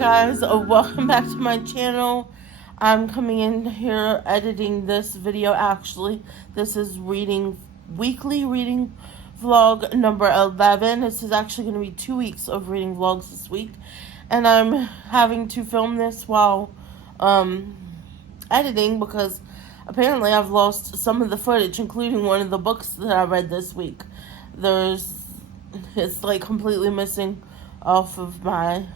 guys, welcome back to my channel. I'm coming in here editing this video. Actually, this is weekly reading vlog number 11. This is actually going to be 2 weeks of reading vlogs this week, and I'm having to film this while editing because apparently I've lost some of the footage, including one of the books that I read this week. It's like completely missing off of my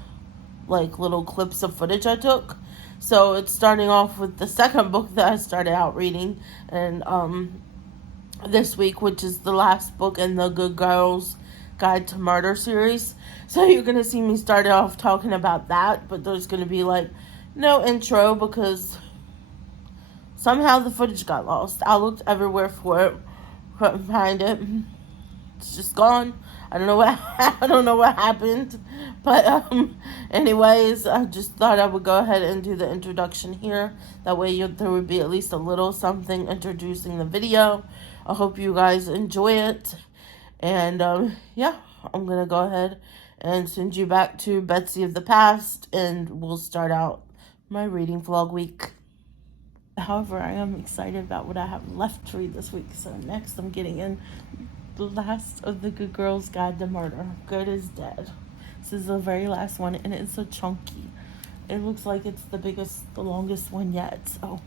little clips of footage I took. So it's starting off with the second book that I started out reading and this week, which is the last book in the Good Girls Guide to Murder series. So you're gonna see me start off talking about that, but there's gonna be no intro because somehow the footage got lost. I looked everywhere for it, couldn't find it. It's just gone. I don't know what happened, but anyways, I just thought I would go ahead and do the introduction here. That way there would be at least a little something introducing the video. I hope you guys enjoy it, and yeah, I'm gonna go ahead and send you back to Betsy of the past, and we'll start out my reading vlog week. However, I am excited about what I have left to read this week. So next, I'm getting in the last of the Good Girls Guide to Murder. Good is Dead. This is the very last one, and it's so chunky. It looks like it's the longest one yet. So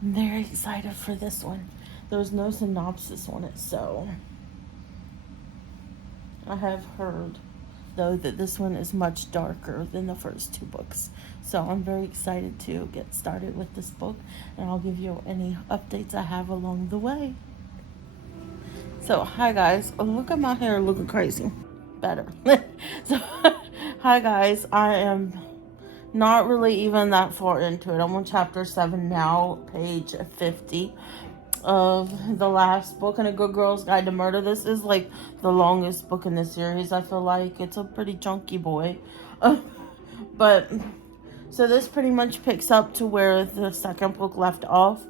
I'm very excited for this one. There's no synopsis on it, so I have heard, though, that this one is much darker than the first two books. So I'm very excited to get started with this book, and I'll give you any updates I have along the way. So, hi guys. Oh, look at my hair looking crazy. Better. So, hi guys. I am not really even that far into it. I'm on chapter 7 now, page 50 of the last book in A Good Girl's Guide to Murder. This is the longest book in the series. I feel like it's a pretty chunky boy. But, so this pretty much picks up to where the second book left off.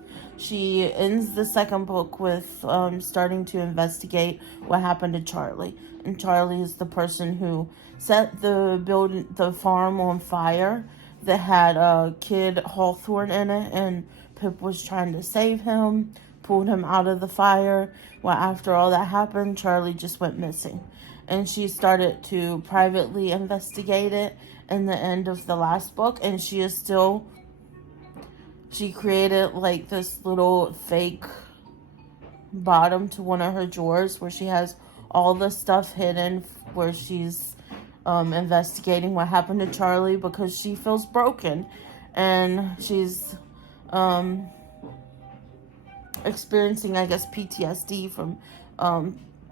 She ends the second book with starting to investigate what happened to Charlie. And Charlie is the person who set the farm on fire that had Kid Hawthorne in it, and Pip was trying to save him, pulled him out of the fire. Well, after all that happened, Charlie just went missing. And she started to privately investigate it in the end of the last book, and she created this little fake bottom to one of her drawers where she has all the stuff hidden where she's investigating what happened to Charlie because she feels broken, and she's experiencing, I guess, PTSD from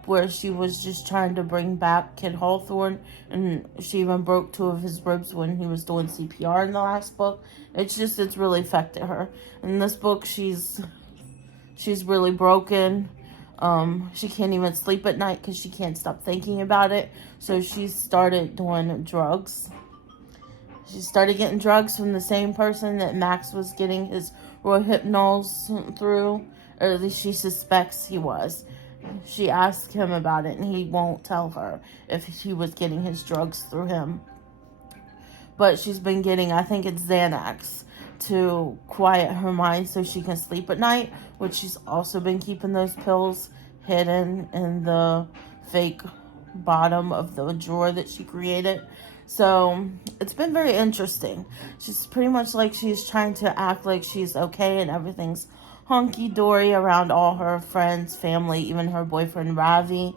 where she was just trying to bring back Kid Hawthorne, and she even broke 2 of his ribs when he was doing CPR in the last book. It's really affected her. In this book, she's really broken. She can't even sleep at night because she can't stop thinking about it. So she started doing drugs. She started getting drugs from the same person that Max was getting his Rohypnols through, or at least she suspects he was. She asked him about it, and he won't tell her if he was getting his drugs through him. But she's been getting, I think it's Xanax, to quiet her mind so she can sleep at night, which she's also been keeping those pills hidden in the fake bottom of the drawer that she created. So it's been very interesting. She's pretty much she's trying to act like she's okay and everything's hunky-dory around all her friends, family, even her boyfriend Ravi.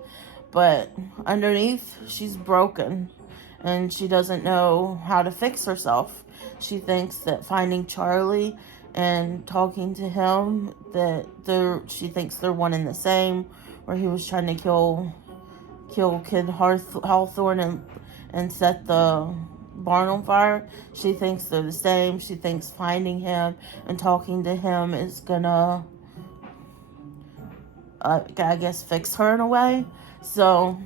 But underneath, she's broken, and she doesn't know how to fix herself. She thinks that finding Charlie and talking to him, she thinks they're one and the same, where he was trying to kill Kid Hawthorne and set the barn on fire. She thinks they're the same. She thinks finding him and talking to him is gonna I guess fix her in a way. So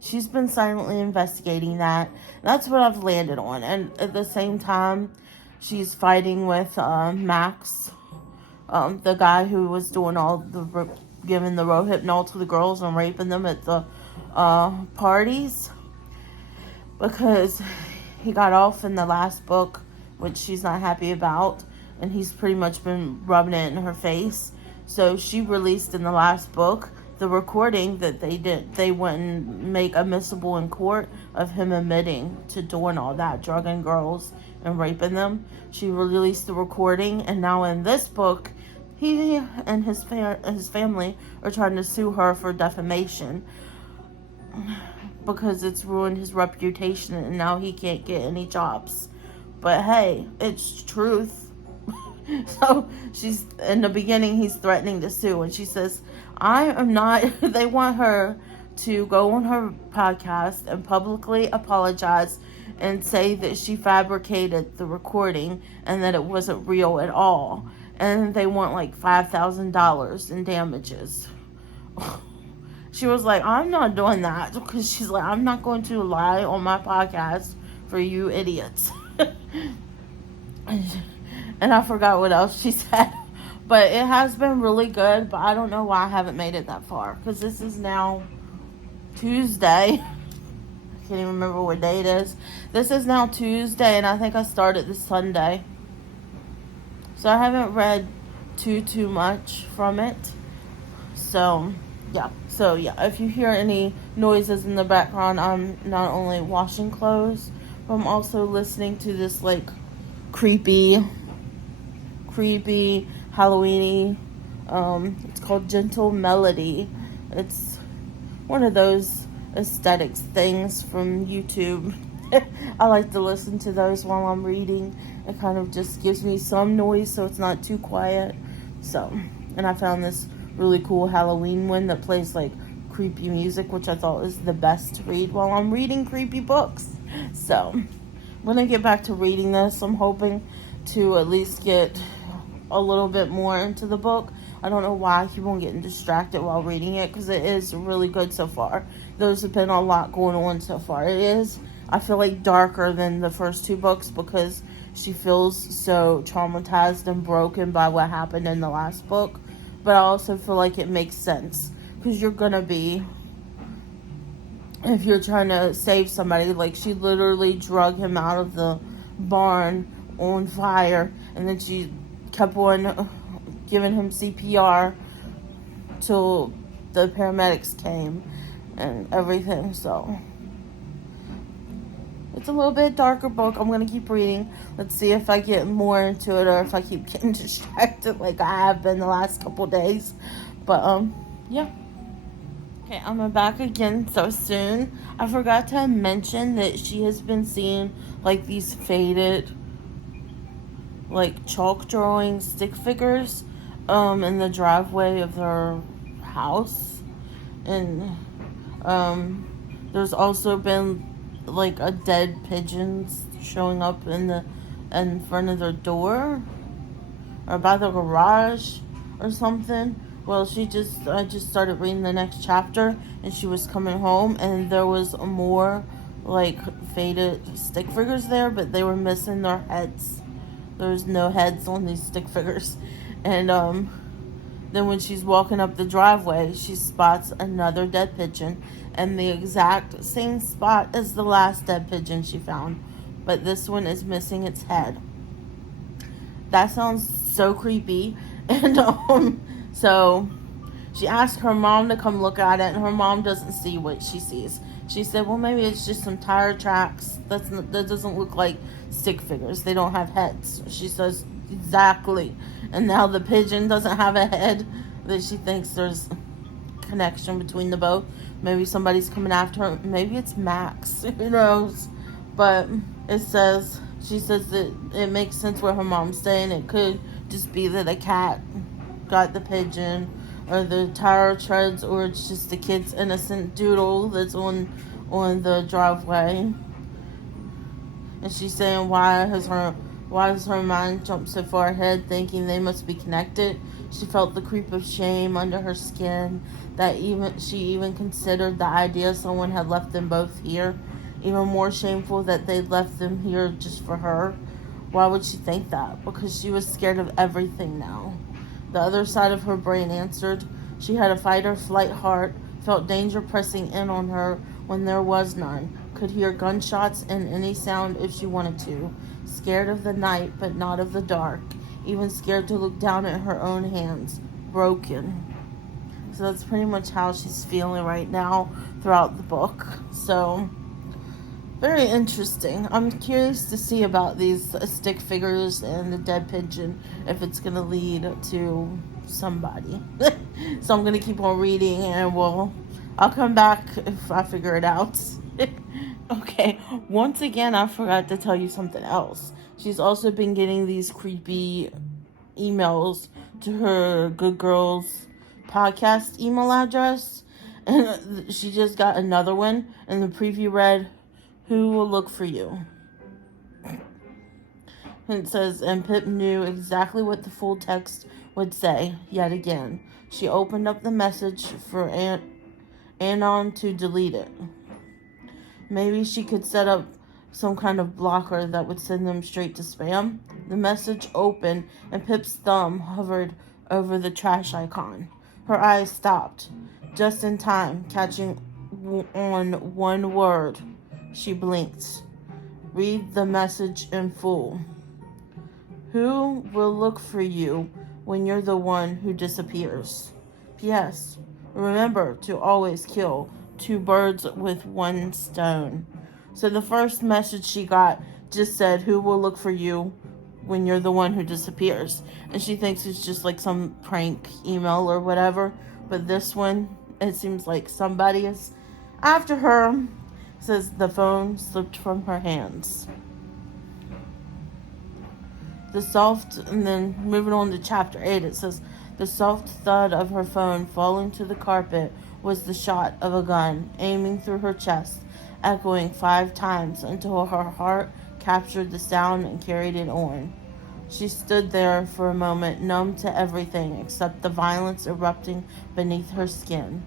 she's been silently investigating that. That's what I've landed on. And at the same time, she's fighting with Max, the guy who was doing giving the Rohypnol to the girls and raping them at the parties, because he got off in the last book, which she's not happy about, and he's pretty much been rubbing it in her face. So she released in the last book the recording that they wouldn't make admissible in court of him admitting to doing all that, drugging girls and raping them. She released the recording, and now in this book, he and his family are trying to sue her for defamation because it's ruined his reputation, and now he can't get any jobs. But hey, it's truth. So she's, in the beginning, he's threatening to sue, and she says, I am not, they want her to go on her podcast and publicly apologize and say that she fabricated the recording and that it wasn't real at all. And they want like $5,000 in damages. She was like, I'm not doing that, because she's like, I'm not going to lie on my podcast for you idiots. And I forgot what else she said. But it has been really good, but I don't know why I haven't made it that far. Because this is now Tuesday. I can't even remember what day it is. This is now Tuesday, and I think I started this Sunday. So I haven't read too much from it. So, yeah. So, yeah, if you hear any noises in the background, I'm not only washing clothes, but I'm also listening to this, like, creepy Halloweeny. It's called Gentle Melody. It's one of those aesthetics things from YouTube. I like to listen to those while I'm reading. It kind of just gives me some noise so it's not too quiet. So, and I found this really cool Halloween one that plays like creepy music, which I thought was the best to read while I'm reading creepy books. So, when I get back to reading this, I'm hoping to at least get a little bit more into the book. I don't know why I keep on getting distracted while reading it, because it is really good so far. There's been a lot going on so far. It is, I feel like, darker than the first two books because she feels so traumatized and broken by what happened in the last book. But I also feel like it makes sense, because you're gonna be, if you're trying to save somebody, like she literally drug him out of the barn on fire, and then she kept on giving him CPR till the paramedics came and everything. So it's a little bit darker book. I'm gonna keep reading. Let's see if I get more into it or if I keep getting distracted like I have been the last couple days. But yeah. Okay, I'm back again so soon. I forgot to mention that she has been seeing like these faded, like chalk drawing stick figures in the driveway of their house. And there's also been like a dead pigeons showing up in front of their door or by the garage or something. Well, I just started reading the next chapter, and she was coming home, and there was more like faded stick figures there, but they were missing their heads. There's no heads on these stick figures. And then when she's walking up the driveway, she spots another dead pigeon in the exact same spot as the last dead pigeon she found, but this one is missing its head. That sounds so creepy. And so she asked her mom to come look at it, and her mom doesn't see what she sees. She said, well, maybe it's just some tire tracks. That doesn't look like stick figures. They don't have heads. She says, exactly. And now the pigeon doesn't have a head, that she thinks there's a connection between the both. Maybe somebody's coming after her. Maybe it's Max. Who knows? But she says that it makes sense what her mom's saying. It could just be that a cat got the pigeon, or the tire treads, or it's just the kid's innocent doodle that's on the driveway. And she's saying, why has her mind jumped so far ahead, thinking they must be connected? She felt the creep of shame under her skin, that she even considered the idea someone had left them both here. Even more shameful that they'd left them here just for her. Why would she think that? Because she was scared of everything now. The other side of her brain answered. She had a fight or flight heart, felt danger pressing in on her when there was none. could hear gunshots and any sound if she wanted to. Scared of the night, but not of the dark. Even scared to look down at her own hands. Broken. So that's pretty much how she's feeling right now throughout the book. So, very interesting. I'm curious to see about these stick figures and the dead pigeon, if it's going to lead to somebody. So I'm going to keep on reading, and I'll come back if I figure it out. Okay, once again, I forgot to tell you something else. She's also been getting these creepy emails to her Good Girls podcast email address. And she just got another one, and the preview read, "Who will look for you?" And it says, and Pip knew exactly what the full text would say, yet again. She opened up the message for Anon to delete it. Maybe she could set up some kind of blocker that would send them straight to spam. The message opened, and Pip's thumb hovered over the trash icon. Her eyes stopped, just in time, catching on one word. She blinked. Read the message in full. Who will look for you when you're the one who disappears? P.S. Remember to always kill 2 birds with 1 stone. So the first message she got just said, who will look for you when you're the one who disappears? And she thinks it's just like some prank email or whatever. But this one, it seems like somebody is after her. It says the phone slipped from her hands. And then moving on to chapter 8, it says, the soft thud of her phone falling to the carpet was the shot of a gun, aiming through her chest, echoing 5 times until her heart captured the sound and carried it on. She stood there for a moment, numb to everything except the violence erupting beneath her skin.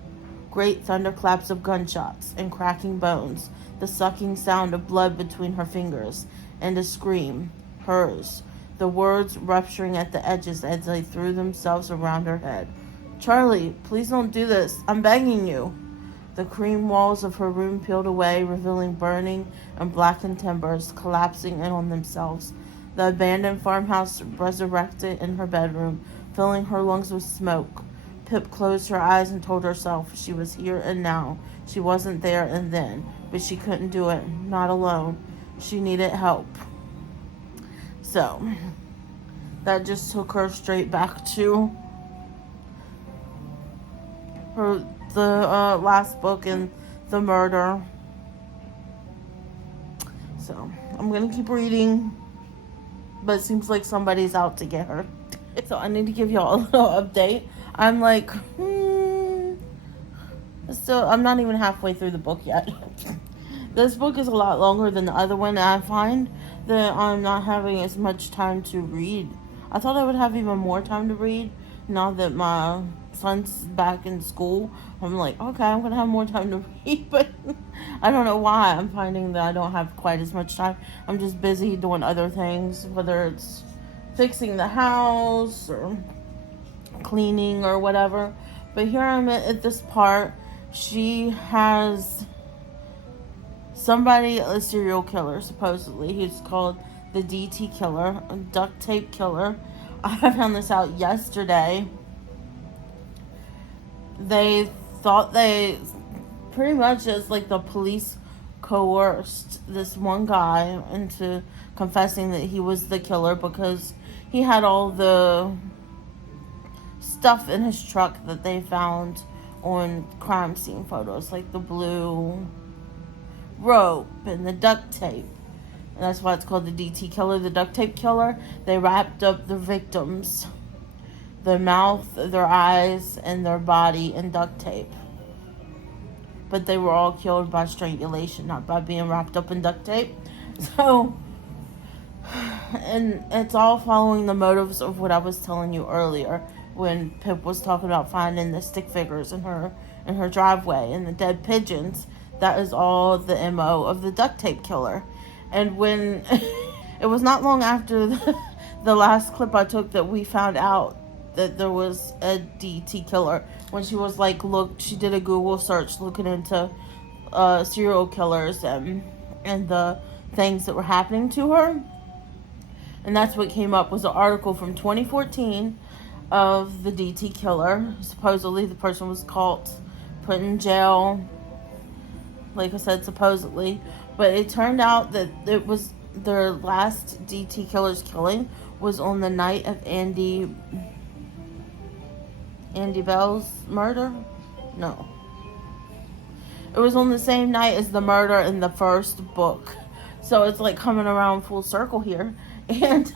Great thunderclaps of gunshots and cracking bones, the sucking sound of blood between her fingers, and a scream, hers. The words rupturing at the edges as they threw themselves around her head. Charlie, please don't do this. I'm begging you. The cream walls of her room peeled away, revealing burning and blackened timbers collapsing in on themselves. The abandoned farmhouse resurrected in her bedroom, filling her lungs with smoke. Pip closed her eyes and told herself she was here and now. She wasn't there and then, but she couldn't do it, not alone. She needed help. So, that just took her straight back to the last book and the murder. So, I'm going to keep reading, but it seems like somebody's out to get her. So, I need to give y'all a little update. I'm like, I'm not even halfway through the book yet. This book is a lot longer than the other one, and I find that I'm not having as much time to read. I thought I would have even more time to read now that my son's back in school. I'm like, okay, I'm going to have more time to read, but I don't know why. I'm finding that I don't have quite as much time. I'm just busy doing other things, whether it's fixing the house or cleaning or whatever. But here I'm at this part. She has somebody, a serial killer, supposedly. He's called the DT killer, a duct tape killer. I found this out yesterday. They thought pretty much as like the police coerced this one guy into confessing that he was the killer because he had all the stuff in his truck that they found on crime scene photos, like the blue rope and the duct tape. And that's why it's called the DT killer, the duct tape killer. They wrapped up the victims, their mouth, their eyes, and their body in duct tape. But they were all killed by strangulation, not by being wrapped up in duct tape. So, and it's all following the motives of what I was telling you earlier when Pip was talking about finding the stick figures in her driveway and the dead pigeons. That is all the MO of the duct tape killer. And when it was not long after the last clip I took that we found out that there was a DT killer. When she was like, she did a Google search looking into serial killers and the things that were happening to her. And that's what came up, was an article from 2014 of the DT killer. Supposedly the person was caught, put in jail, like I said, supposedly. But it turned out that it was their last DT killer's killing was on the night of Andy Bell's murder. No, it was on the same night as the murder in the first book. So it's like coming around full circle here. And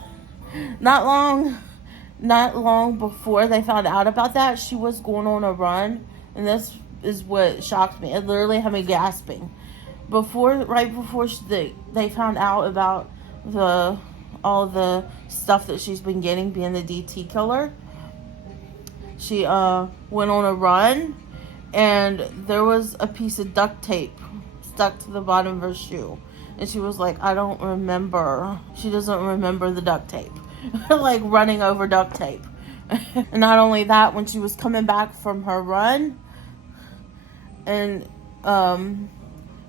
not long before they found out about that, she was going on a run. And this is what shocked me. It literally had me gasping. Right before they found out about all the stuff that she's been getting being the DT killer, she went on a run, and there was a piece of duct tape stuck to the bottom of her shoe. And she was like, I don't remember. She doesn't remember the duct tape. Like running over duct tape. And not only that, when she was coming back from her run, and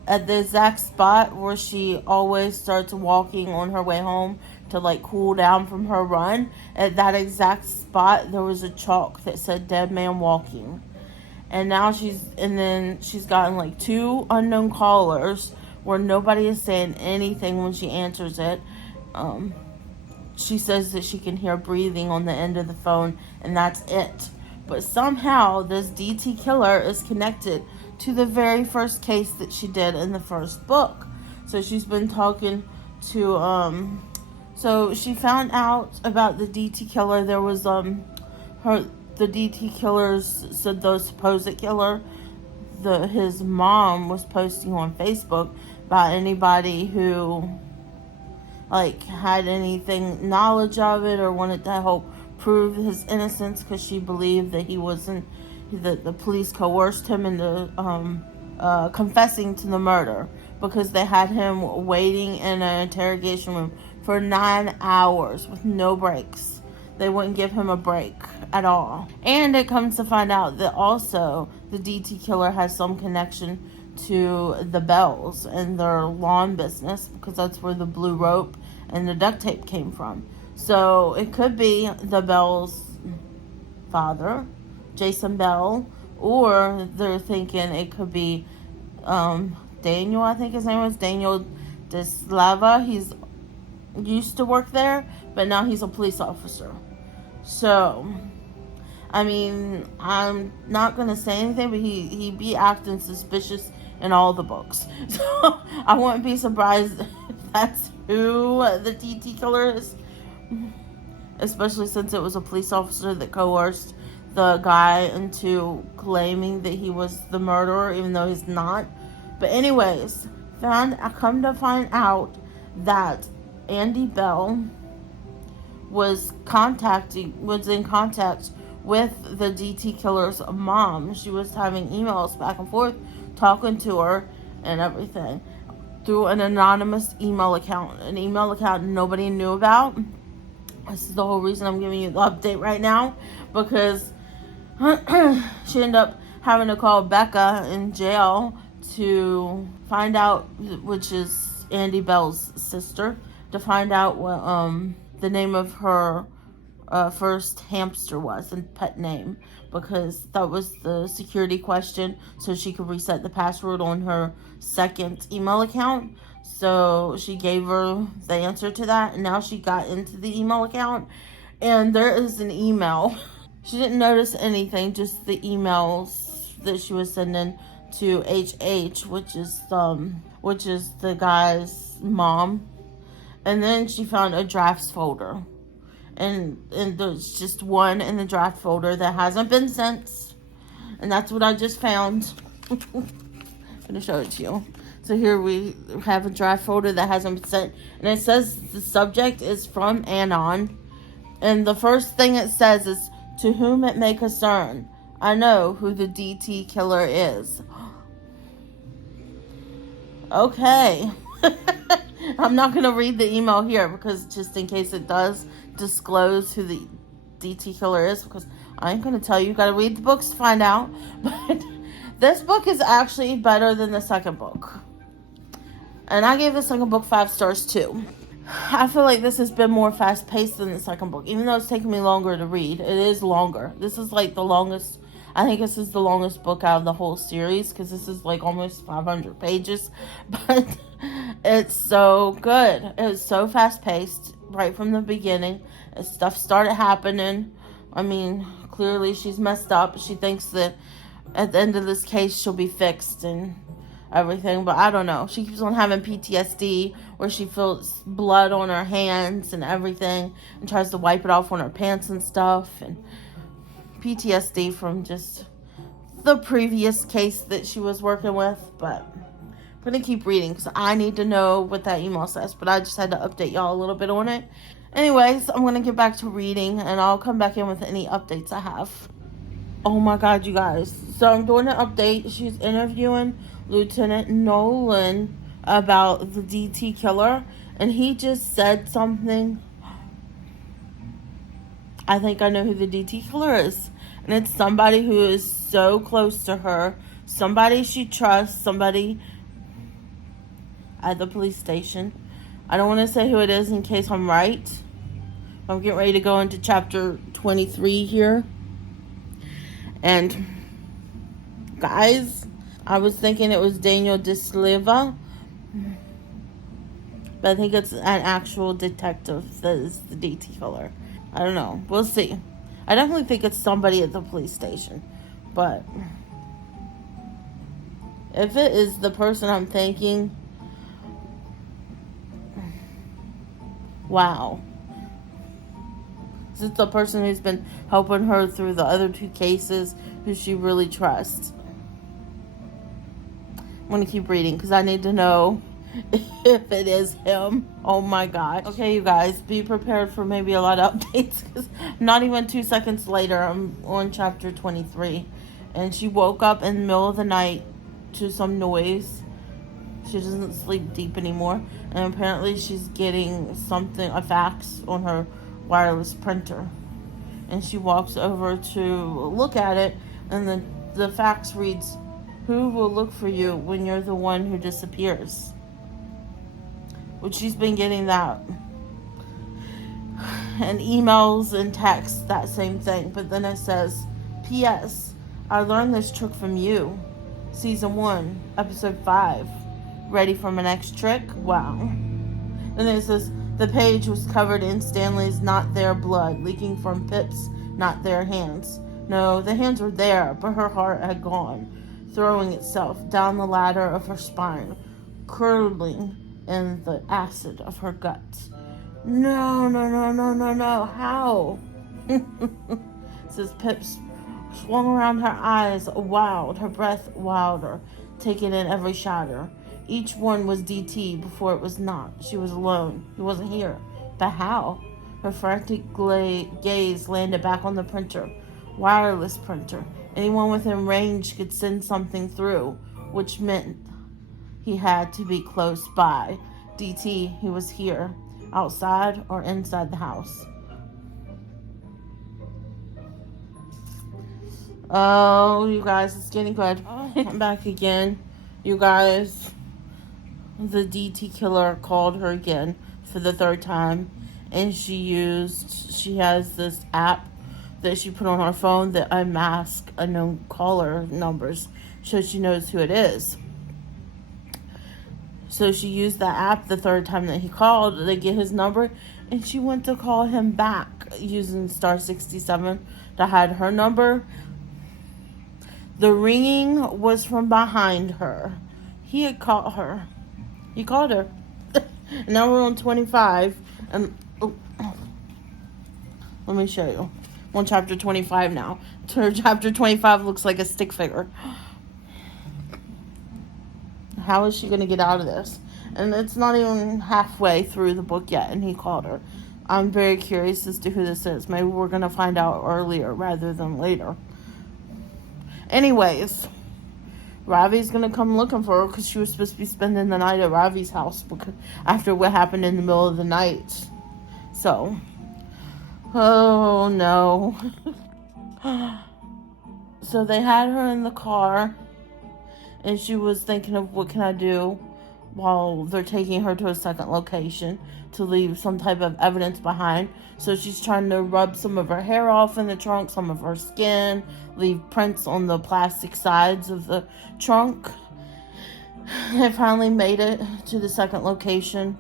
at the exact spot where she always starts walking on her way home to like cool down from her run, at that exact spot there was a chalk that said "dead man walking." And now she's gotten like 2 unknown callers where nobody is saying anything when she answers it. She says that she can hear breathing on the end of the phone, and that's it. But somehow this DT killer is connected to the very first case that she did in the first book. So she's been talking to so she found out about the DT killer. There was the DT killers said the supposed killer, his mom was posting on Facebook about anybody who like had anything knowledge of it or wanted to help prove his innocence, because she believed that that the police coerced him into confessing to the murder, because they had him waiting in an interrogation room for 9 hours with no breaks. They wouldn't give him a break at all. And it comes to find out that also the DT killer has some connection to the Bells and their lawn business, because that's where the blue rope and the duct tape came from. So it could be the Bells' father, Jason Bell, or they're thinking it could be Daniel, I think his name was Daniel Deslava. He's used to work there, but now he's a police officer. So, I mean, I'm not going to say anything, but he be acting suspicious in all the books. So, I wouldn't be surprised if that's who the DT killer is. Especially since it was a police officer that coerced the guy into claiming that he was the murderer, even though he's not. But anyways, I come to find out that Andy Bell was in contact with the DT killer's mom. She was having emails back and forth, talking to her and everything through an anonymous email account, nobody knew about. This is the whole reason I'm giving you the update right now, because she ended up having to call Becca in jail to find out, which is Andy Bell's sister, to find out what the name of her first hamster was and pet name, because that was the security question, so she could reset the password on her second email account. So she gave her the answer to that, and now she got into the email account, and there is an email. She didn't notice anything, just the emails that she was sending to HH, which is the guy's mom. And then she found a drafts folder, and there's just one in the draft folder that hasn't been sent, and that's what I just found. I'm gonna show it to you. So here we have a draft folder that hasn't been sent, and it says the subject is from Anon, and the first thing it says is, "To whom it may concern, I know who the DT killer is." Okay. I'm not going to read the email here, because just in case it does disclose who the DT killer is, because I ain't going to tell you. You got to read the books to find out. But This book is actually better than the second book. And I gave the second book 5 stars too. I feel like this has been more fast paced than the second book. Even though it's taken me longer to read, it is longer. This is like the longest, I think this is the longest book out of the whole series, because this is like almost 500 pages. But it's so good. It's so fast paced right from the beginning. Stuff started happening. I mean, clearly she's messed up. She thinks that at the end of this case she'll be fixed and everything, but I don't know. She keeps on having PTSD where she feels blood on her hands and everything and tries to wipe it off on her pants and stuff, and PTSD from just the previous case that she was working with. But I'm gonna keep reading because I need to know what that email says, but I just had to update y'all a little bit on it. Anyways, I'm gonna get back to reading and I'll come back in with any updates I have. Oh my god, you guys. So I'm doing an update. She's interviewing Lieutenant Nolan about the DT killer, and he just said something. I think I know who the DT killer is. And it's somebody who is so close to her, somebody she trusts, somebody at the police station. I don't want to say who it is in case I'm right. I'm getting ready to go into chapter 23 here. And guys, I was thinking it was Daniel DeSilva, but I think it's an actual detective that is the DT killer. I don't know. We'll see. I definitely think it's somebody at the police station. But if it is the person I'm thinking, wow. It's the person who's been helping her through the other 2 cases, who she really trusts. I'm going to keep reading because I need to know if it is him. Oh my god. Okay, you guys, be prepared for maybe a lot of updates, because not even 2 seconds later, I'm on chapter 23. And she woke up in the middle of the night to some noise. She doesn't sleep deep anymore. And apparently she's getting something, a fax on her wireless printer, and she walks over to look at it, and the fax reads, "Who will look for you when you're the one who disappears?" Which she's been getting that, and emails and texts, that same thing. But then it says, "P.S. I learned this trick from you. Season 1, episode 5. Ready for my next trick? Wow." And then it says, "The page was covered in Stanley's not their blood, leaking from Pip's not their hands. No, the hands were there, but her heart had gone, throwing itself down the ladder of her spine, curdling in the acid of her guts. No, how?" It says Pip swung around her eyes wild, her breath wilder, taking in every shadow. Each one was DT before it was not. She was alone. He wasn't here. But how? Her frantic gaze landed back on the printer. Wireless printer. Anyone within range could send something through, which meant he had to be close by. DT, he was here, outside or inside the house. Oh, you guys, it's getting good. I'm back again. You guys, the DT killer called her again for the 3rd time, and she has this app that she put on her phone that unmasks unknown caller numbers so she knows who it is. So she used that app the 3rd time that he called to get his number, and she went to call him back using star 67 to hide her number. The ringing was from behind her. He had caught her. He called her. Now we're on 25. And let me show you. I'm on chapter 25 now. Chapter 25 looks like a stick figure. How is she going to get out of this? And it's not even halfway through the book yet, and he called her. I'm very curious as to who this is. Maybe we're going to find out earlier rather than later. Anyways, Ravi's going to come looking for her because she was supposed to be spending the night at Ravi's house after what happened in the middle of the night. So, oh no. So they had her in the car, and she was thinking of what can I do while they're taking her to a second location to leave some type of evidence behind. So she's trying to rub some of her hair off in the trunk, some of her skin, leave prints on the plastic sides of the trunk. They finally made it to the second location.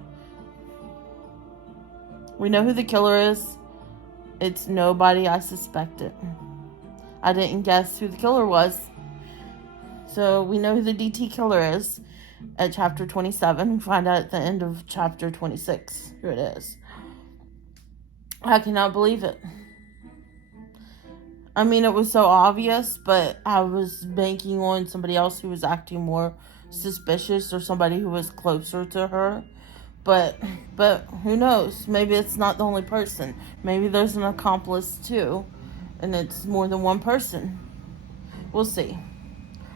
We know who the killer is. It's nobody I suspected. I didn't guess who the killer was. So we know who the DT killer is at chapter 27. We find out at the end of chapter 26 who it is. I cannot believe it. I mean, it was so obvious, but I was banking on somebody else who was acting more suspicious or somebody who was closer to her. But who knows? Maybe it's not the only person. Maybe there's an accomplice too, and it's more than one person. We'll see.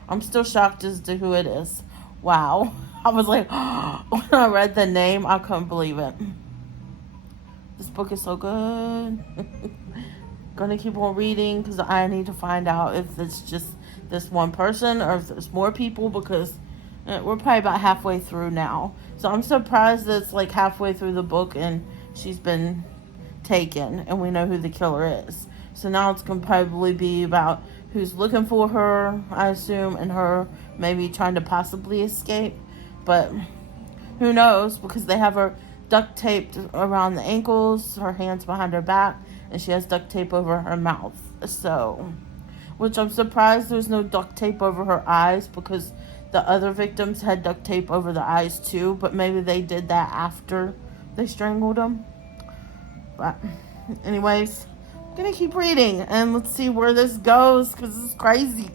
I'm still shocked as to who it is. Wow. I was like, when I read the name, I couldn't believe it. This book is so good. Gonna keep on reading because I need to find out if it's just this one person or if there's more people, because we're probably about halfway through now. So I'm surprised that it's like halfway through the book and she's been taken and we know who the killer is. So now it's going to probably be about who's looking for her, I assume, and her maybe trying to possibly escape. But who knows, because they have her duct taped around the ankles, her hands behind her back, and she has duct tape over her mouth. So, which I'm surprised there's no duct tape over her eyes, because the other victims had duct tape over their eyes too, but maybe they did that after they strangled them. But anyways, I'm gonna keep reading and let's see where this goes, because it's crazy.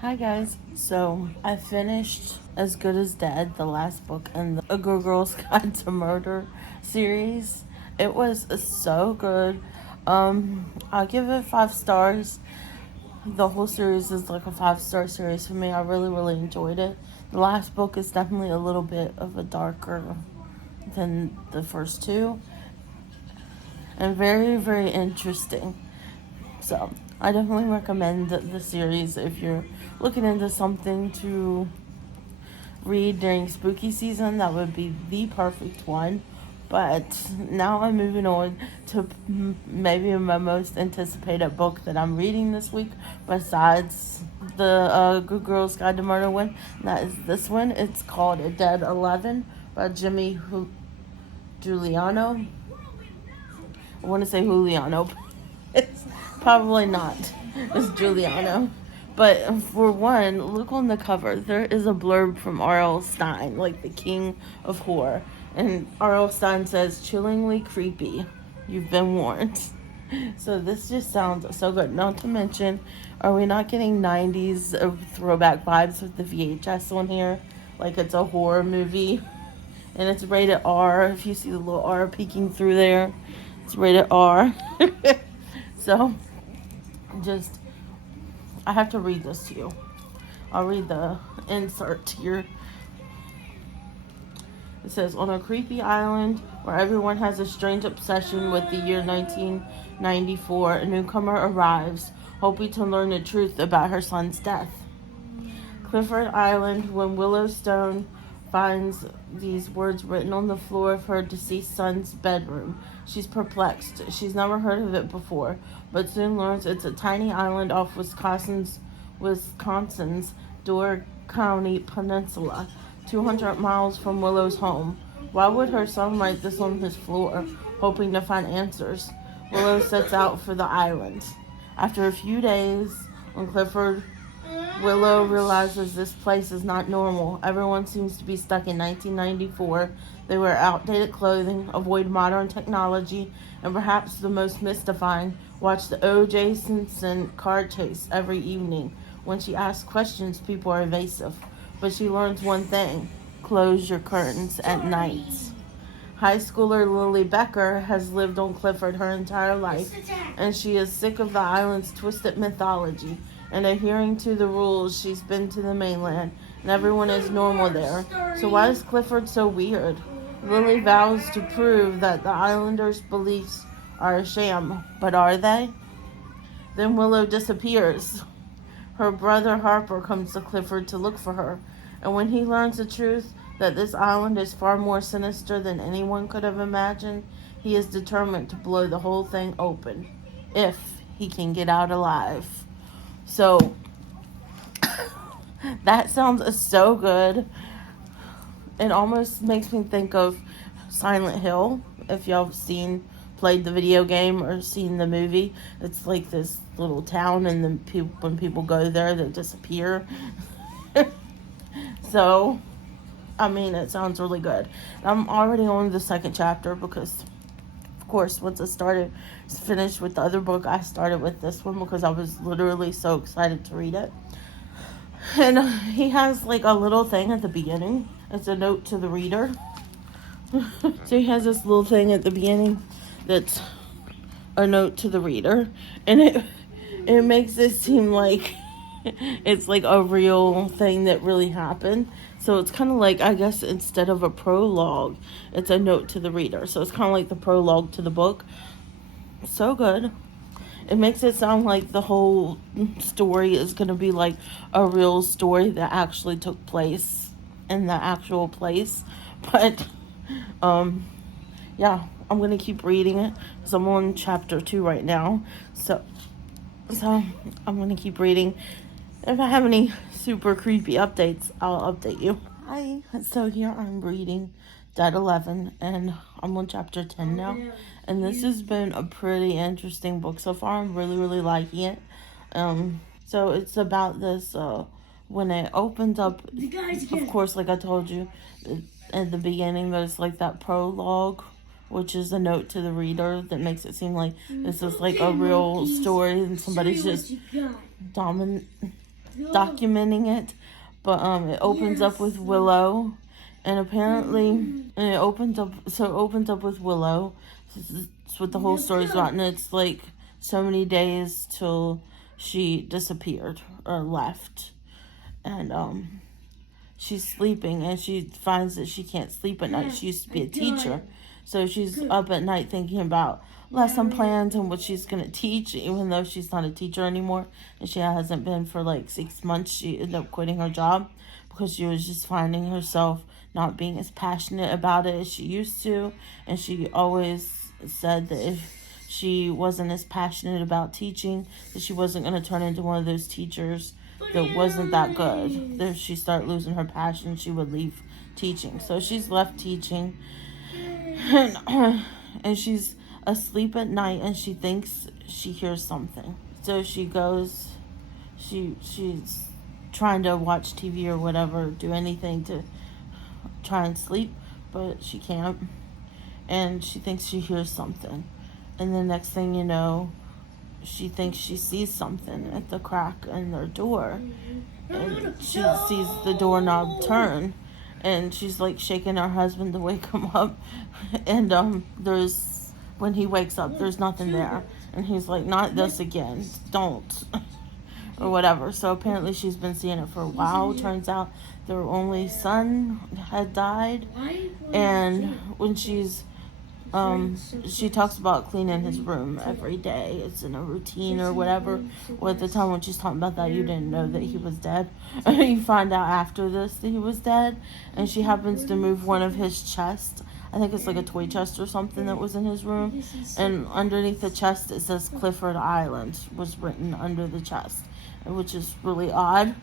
Hi guys. So I finished As Good as Dead, the last book in the A Good Girl's Guide to Murder series. It was so good. I'll give it 5 stars. The whole series is like a 5-star series for me. I really, really enjoyed it. The last book is definitely a little bit of a darker than the first 2. And very, very interesting. So, I definitely recommend the series if you're looking into something to read during spooky season. That would be the perfect one. But now I'm moving on to maybe my most anticipated book that I'm reading this week, besides the Good Girl's Guide to Murder one. And that is this one. It's called A Dead 11 by Jimmy Giuliano. I want to say Juliano. It's probably not. It's Giuliano. But for one, look on the cover. There is a blurb from R.L. Stine, like the king of horror. And R.L. Stine says, chillingly creepy. You've been warned. So this just sounds so good. Not to mention, are we not getting 90s throwback vibes with the VHS on here? Like it's a horror movie. And it's rated R. If you see the little R peeking through there, it's rated R. So, I have to read this to you. I'll read the insert here. It says, on a creepy island where everyone has a strange obsession with the year 1994, a newcomer arrives, hoping to learn the truth about her son's death. Clifford Island, when Willowstone finds these words written on the floor of her deceased son's bedroom. She's perplexed. She's never heard of it before, but soon learns it's a tiny island off Wisconsin's Door County Peninsula, 200 miles from Willow's home. Why would her son write this on his floor, hoping to find answers? Willow sets out for the island. After a few days on Clifford, Willow realizes this place is not normal. Everyone seems to be stuck in 1994. They wear outdated clothing, avoid modern technology, and perhaps the most mystifying, watch the O.J. Simpson car chase every evening. When she asks questions, people are evasive. But she learns one thing: close your curtains at night. High schooler Lily Becker has lived on Clifford her entire life, and she is sick of the island's twisted mythology. And adhering to the rules, she's been to the mainland, and everyone is normal there. So why is Clifford so weird? Lily vows to prove that the islanders' beliefs are a sham, but are they? Then Willow disappears. her brother Harper comes to Clifford to look for her. And when he learns the truth that this island is far more sinister than anyone could have imagined, he is determined to blow the whole thing open if he can get out alive. So that sounds so good. It almost makes me think of Silent Hill. If y'all have played the video game or seen the movie, it's like this little town, and then when people go there, they disappear. So, I mean, it sounds really good. I'm already on the second chapter because, of course, once I finished with the other book, I started with this one because I was literally so excited to read it. And he has like a little thing at the beginning. It's a note to the reader. So he has this little thing at the beginning that's a note to the reader, and it makes it seem like it's like a real thing that really happened. So it's kind of like, I guess, instead of a prologue, it's a note to the reader. So it's kind of like the prologue to the book. So good. It makes it sound like the whole story is going to be like a real story that actually took place in the actual place. But yeah, I'm going to keep reading it because I'm on chapter 2 right now. So I'm going to keep reading. If I have any super creepy updates, I'll update you. Hi. So here I'm reading Dead 11, and I'm on chapter 10 now. And this has been a pretty interesting book so far. I'm really, really liking it. So it's about this, when it opens up, of course, like I told you at the beginning, there's like that prologue, which is a note to the reader that makes it seem like this is like a real story and somebody's just documenting it. But it opens up with Willow, and apparently, it opens up with Willow. That's what the whole story's about, and it's like so many days till she disappeared or left, and she's sleeping, and she finds that she can't sleep at night. She used to be a teacher, so she's up at night thinking about lesson plans and what she's going to teach, even though she's not a teacher anymore, and she hasn't been for like 6 months. She ended up quitting her job because she was just finding herself not being as passionate about it as she used to, and she always said that if she wasn't as passionate about teaching, that she wasn't going to turn into one of those teachers that wasn't that good. That if she started losing her passion, she would leave teaching. So she's left teaching, and she's asleep at night, and she thinks she hears something. So she goes, she's trying to watch TV or whatever, do anything to try and sleep, but she can't. And she thinks she hears something. And the next thing you know, she thinks she sees something at the crack in their door. And she sees the doorknob turn. And she's like shaking her husband to wake him up. And when he wakes up, there's nothing there. And he's like, not this again. Don't. Or whatever. So apparently she's been seeing it for a while. Turns out their only son had died. And when she talks about cleaning his room every day. It's in a routine or whatever. Well, at the time when she's talking about that, you didn't know that he was dead. You find out after this that he was dead. And she happens to move one of his chests. I think it's like a toy chest or something that was in his room. And underneath the chest, it says Clifford Island was written under the chest, which is really odd.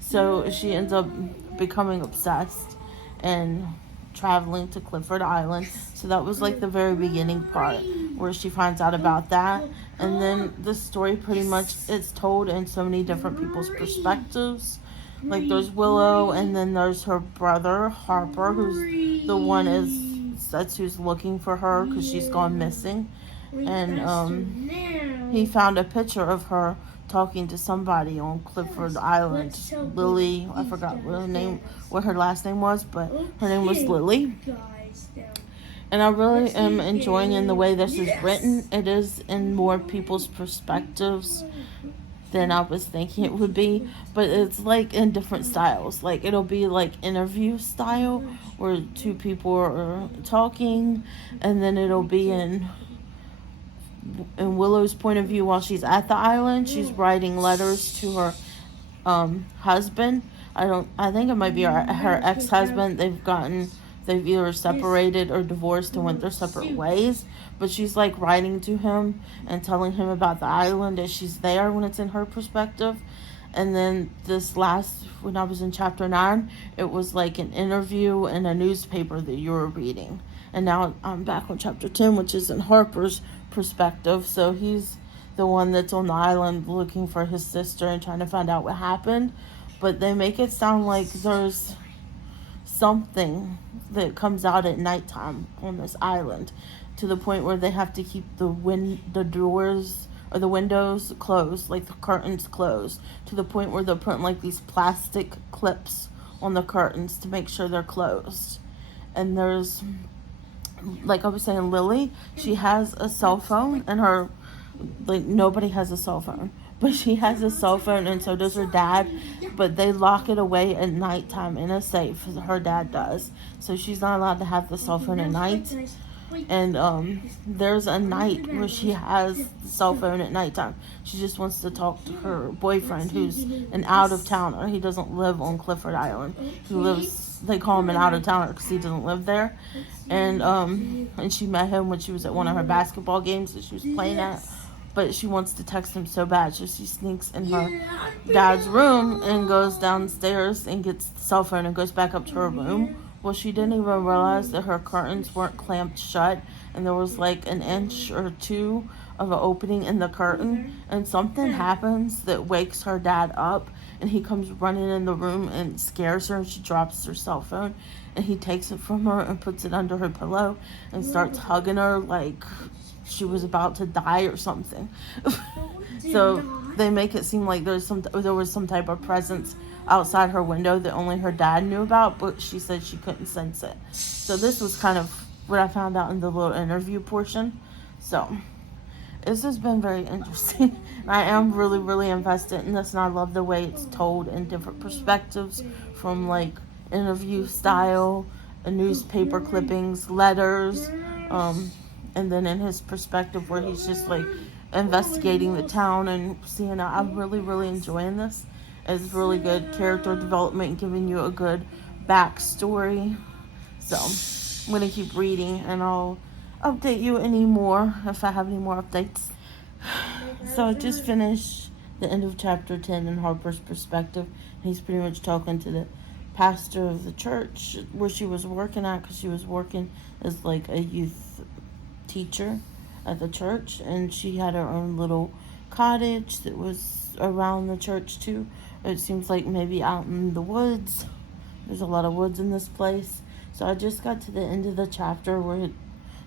So she ends up becoming obsessed and traveling to Clifford Island. So that was like the very beginning part where she finds out about that. And then the story pretty much is told in so many different people's perspectives. Like there's Willow, and then there's her brother Harper, who's the one who's looking for her because she's gone missing. And he found a picture of her talking to somebody on Clifford Island. Lily, I forgot what her last name was, but her name was Lily. And I really am enjoying in the way this is written. It is in more people's perspectives than I was thinking it would be, but it's like in different styles. Like it'll be like interview style where two people are talking, and then it'll be in in Willow's point of view, while she's at the island, she's writing letters to her husband. I think it might be her ex-husband. They've either separated or divorced and went their separate ways. But she's like writing to him and telling him about the island as she's there when it's in her perspective. And then when I was in chapter 9, it was like an interview in a newspaper that you were reading. And now I'm back on chapter 10, which is in Harper's perspective. So he's the one that's on the island looking for his sister and trying to find out what happened. But they make it sound like there's something that comes out at nighttime on this island, to the point where they have to keep the doors or the windows closed, like the curtains closed, to the point where they're putting like these plastic clips on the curtains to make sure they're closed. And there's, like I was saying, Lily, she has a cell phone, and nobody has a cell phone, but she has a cell phone, and so does her dad, but they lock it away at nighttime in a safe. Her dad does, so she's not allowed to have the cell phone at night. And there's a night where she has the cell phone at nighttime. She just wants to talk to her boyfriend, who's an out-of-towner. He doesn't live on Clifford Island. They call him an out-of-towner because he doesn't live there. And she met him when she was at one of her basketball games that she was playing at. But she wants to text him so bad, so she sneaks in her dad's room and goes downstairs and gets the cell phone and goes back up to her room. Well, she didn't even realize that her curtains weren't clamped shut, and there was like an inch or two of an opening in the curtain, and something happens that wakes her dad up, and he comes running in the room and scares her, and she drops her cell phone, and he takes it from her and puts it under her pillow and starts hugging her like she was about to die or something. So they make it seem like there was some type of presence outside her window that only her dad knew about, but she said she couldn't sense it. So this was kind of what I found out in the little interview portion. So this has been very interesting. I am really, really invested in this, and I love the way it's told in different perspectives, from like interview style, newspaper clippings, letters, and then in his perspective where he's just like investigating the town and seeing it. I'm really, really enjoying this. It's really good character development, giving you a good backstory. So I'm going to keep reading, and I'll update you any more if I have any more updates. So I just finished the end of chapter 10 in Harper's perspective. He's pretty much talking to the pastor of the church where she was working at, because she was working as like a youth teacher at the church, and she had her own little cottage that was around the church too. It seems like maybe out in the woods. There's a lot of woods in this place. So I just got to the end of the chapter where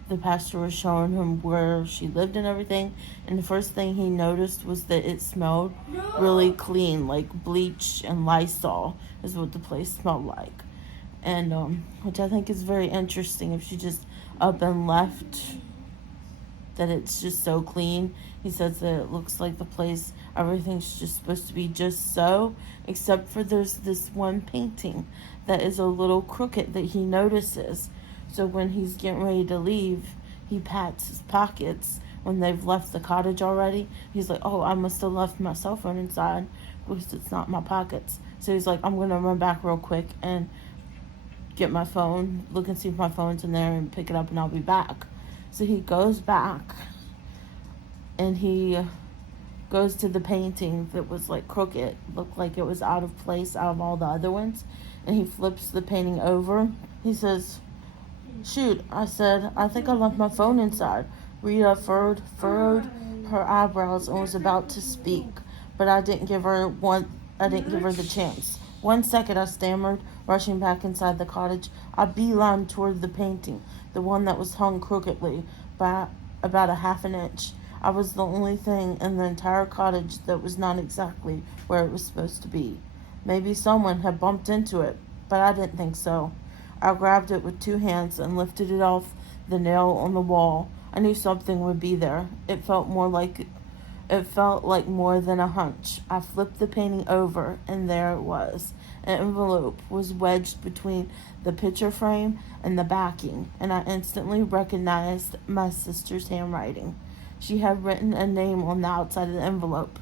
the pastor was showing him where she lived and everything, and the first thing he noticed was that it smelled really clean, like bleach and Lysol is what the place smelled like. And which I think is very interesting. If she just up and left, that it's just so clean. He says that it looks like the place, everything's just supposed to be just so, except for there's this one painting that is a little crooked that he notices. So when he's getting ready to leave, he pats his pockets when they've left the cottage already. He's like, oh, I must have left my cell phone inside because it's not in my pockets. So he's like, I'm going to run back real quick and get my phone, look and see if my phone's in there and pick it up, and I'll be back. So he goes back, and he goes to the painting that was like crooked, looked like it was out of place out of all the other ones, and he flips the painting over. He says, shoot, I said, I think I left my phone inside. Rita furrowed her eyebrows and was about to speak, but I didn't give her the chance. 1 second, I stammered, rushing back inside the cottage. I beelined toward the painting, the one that was hung crookedly by about a half an inch. I was the only thing in the entire cottage that was not exactly where it was supposed to be. Maybe someone had bumped into it, but I didn't think so. I grabbed it with 2 hands and lifted it off the nail on the wall. I knew something would be there. It felt like more than a hunch. I flipped the painting over, and there it was. An envelope was wedged between the picture frame and the backing, and I instantly recognized my sister's handwriting. she had written a name on the outside of the envelope.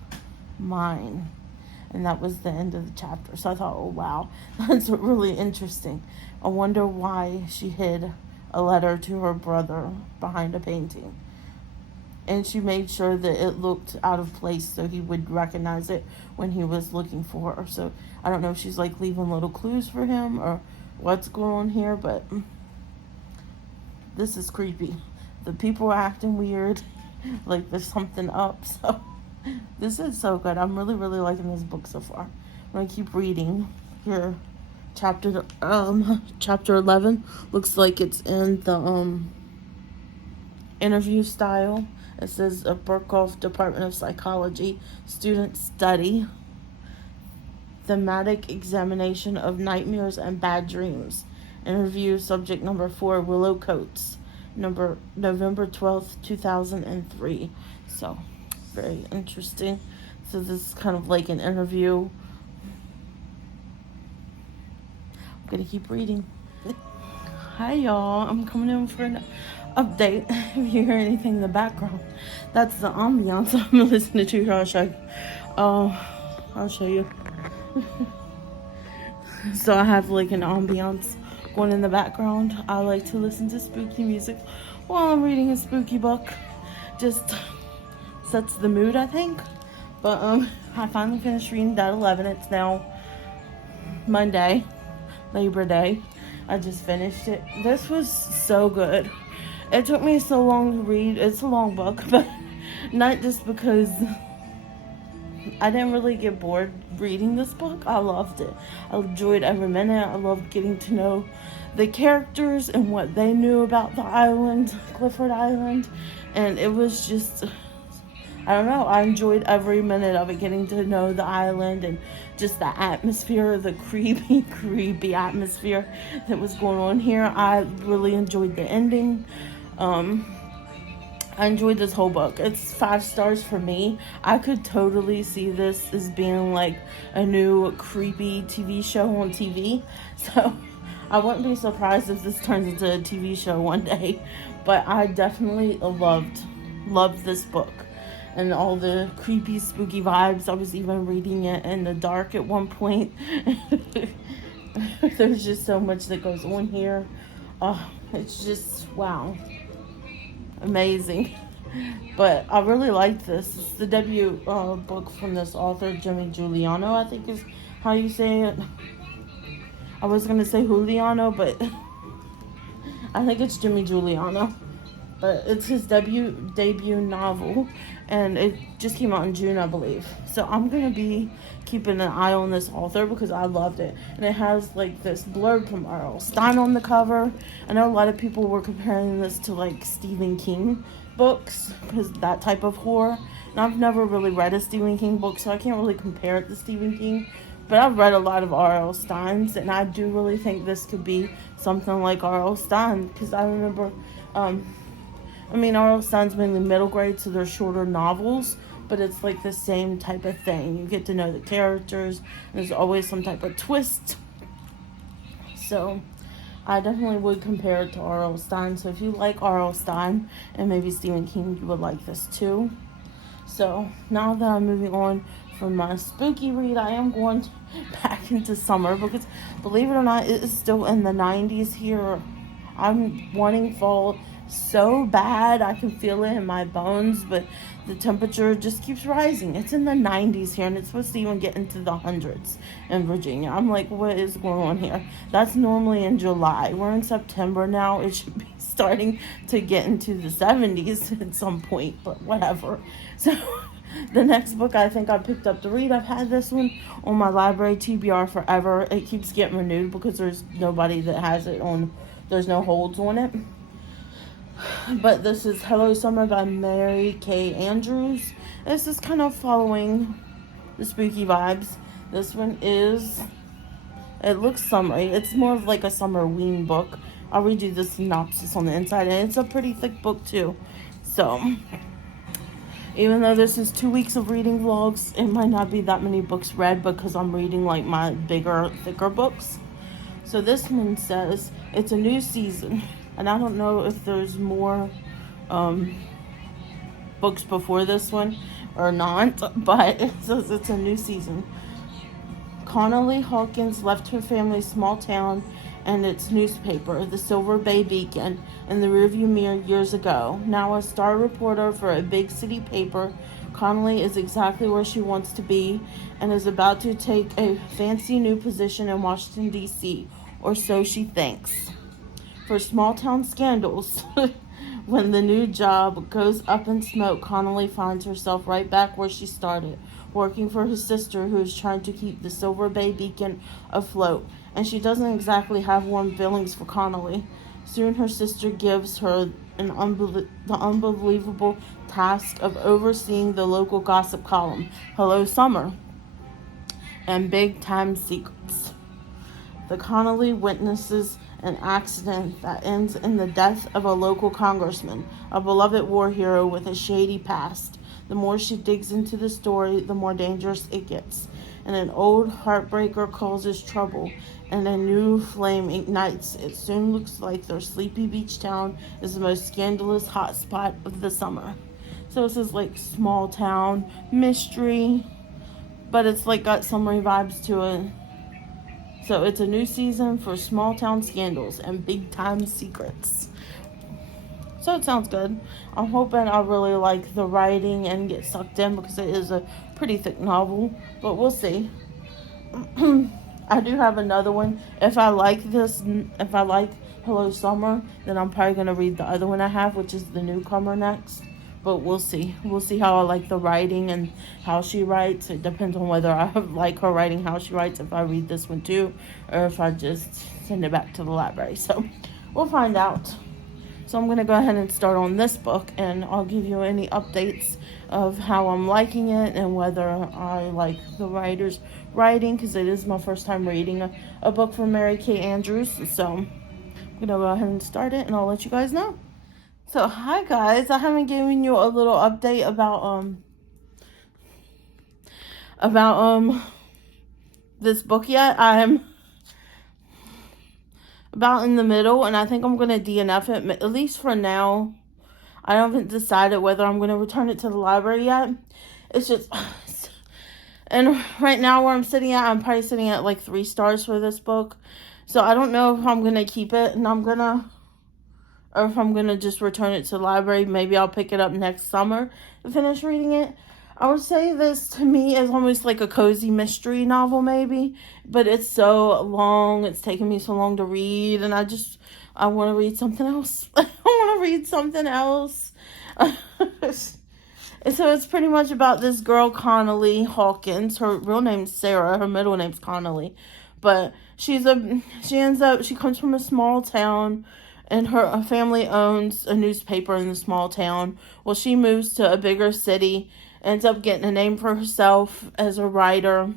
Mine. And that was the end of the chapter. So I thought, oh wow, that's really interesting. I wonder why she hid a letter to her brother behind a painting. And she made sure that it looked out of place so he would recognize it when he was looking for her. So I don't know if she's like leaving little clues for him or what's going on here, but this is creepy. The people are acting weird, like there's something up. So this is so good. I'm really, really liking this book so far. I'm gonna keep reading here. Chapter 11 looks like it's in the interview style. It says a Berkhoff Department of Psychology student study thematic examination of nightmares and bad dreams. Interview subject number 4, Willow Coates, November 12th, 2003. So very interesting. So this is kind of like an interview. I'm gonna keep reading. Hi y'all, I'm coming in for an update. If you hear anything in the background, that's the ambiance I'm listening to here. I'll show you. I'll show you. So I have like an ambiance going in the background. I like to listen to spooky music while I'm reading a spooky book. Just sets the mood, I think. But I finally finished reading that 11. It's now Monday, Labor Day. I just finished it. This was so good. It took me so long to read. It's a long book, but not just because I didn't really get bored reading this book. I loved it. I enjoyed every minute. I loved getting to know the characters and what they knew about the island, Clifford Island. And it was just, I don't know, I enjoyed every minute of it, getting to know the island and just the atmosphere, the creepy atmosphere that was going on here. I really enjoyed the ending. I enjoyed this whole book. It's 5 stars for me. I could totally see this as being like a new creepy TV show on TV. So I wouldn't be surprised if this turns into a TV show one day. But I definitely loved this book. And all the creepy, spooky vibes. I was even reading it in the dark at one point. There's just so much that goes on here. It's just, wow. Amazing. But I really like this. It's the debut book from this author, Jimmy Giuliano, I think is how you say it. I was going to say Juliano, but I think it's Jimmy Giuliano. But it's his debut novel, and it just came out in June, I believe. So I'm going to be keeping an eye on this author because I loved it. And it has like this blurb from R.L. Stine on the cover. I know a lot of people were comparing this to like Stephen King books because that type of horror. And I've never really read a Stephen King book, so I can't really compare it to Stephen King. But I've read a lot of R.L. Stine's, and I do really think this could be something like R.L. Stine because I remember... R.L. Stine's mainly middle grade, so they're shorter novels, but it's like the same type of thing. You get to know the characters. There's always some type of twist. So I definitely would compare it to R.L. Stine. So if you like R.L. Stine and maybe Stephen King, you would like this too. So now that I'm moving on from my spooky read, I am going back into summer because, believe it or not, it is still in the 90s here. I'm wanting fall so bad. I can feel it in my bones, but the temperature just keeps rising. It's in the 90s here, and it's supposed to even get into the hundreds in Virginia. I'm like, what is going on here? That's normally in July. We're in September now. It should be starting to get into the 70s at some point, but whatever. So the next book I think I picked up to read, I've had this one on my library TBR forever. It keeps getting renewed because there's nobody that has it on. There's no holds on it. But this is Hello Summer by Mary Kay Andrews. This is kind of following the spooky vibes. This one it looks summery. It's more of like a summerween book. I'll read you the synopsis on the inside, and it's a pretty thick book too. So, even though this is 2 weeks of reading vlogs, it might not be that many books read because I'm reading like my bigger, thicker books. So this one says, it's a new season. And I don't know if there's more books before this one or not, but it says it's a new season. Connolly Hawkins left her family's small town and its newspaper, the Silver Bay Beacon, in the rearview mirror years ago. Now a star reporter for a big city paper, Connolly is exactly where she wants to be and is about to take a fancy new position in Washington, D.C., or so she thinks. For small town scandals, when the new job goes up in smoke, Connolly finds herself right back where she started, working for his sister, who is trying to keep the Silver Bay Beacon afloat. And she doesn't exactly have warm feelings for Connolly. Soon her sister gives her the unbelievable task of overseeing the local gossip column, Hello Summer, and Big Time Secrets. The Connolly witnesses an accident that ends in the death of a local congressman, a beloved war hero with a shady past. The more she digs into the story, the more dangerous it gets. And an old heartbreaker causes trouble, and a new flame ignites. It soon looks like their sleepy beach town is the most scandalous hotspot of the summer. So this is like small town mystery, but it's like got summery vibes to it. So it's a new season for small town scandals and big time secrets. So it sounds good. I'm hoping I really like the writing and get sucked in because it is a pretty thick novel, but we'll see. I do have another one. If I like Hello Summer, then I'm probably going to read the other one I have, which is The Newcomer, next. But we'll see. We'll see how I like the writing and how she writes. It depends on whether I like her writing, how she writes, if I read this one too, or if I just send it back to the library. So we'll find out. So I'm going to go ahead and start on this book, and I'll give you any updates of how I'm liking it and whether I like the writer's writing, because it is my first time reading a book from Mary Kay Andrews. So I'm going to go ahead and start it, and I'll let you guys know. So, hi guys, I haven't given you a little update about this book yet. I'm about in the middle, and I think I'm going to DNF it, at least for now. I haven't decided whether I'm going to return it to the library yet. It's just, and right now where I'm sitting at, I'm probably sitting at like 3 stars for this book. So I don't know if I'm going to keep it, or if I'm going to just return it to the library. Maybe I'll pick it up next summer to finish reading it. I would say this, to me, is almost like a cozy mystery novel, maybe. But it's so long. It's taken me so long to read. And I want to read something else. I want to read something else. So it's pretty much about this girl, Connolly Hawkins. Her real name's Sarah. Her middle name's Connolly. But she comes from a small town, and her family owns a newspaper in the small town. Well, she moves to a bigger city, ends up getting a name for herself as a writer,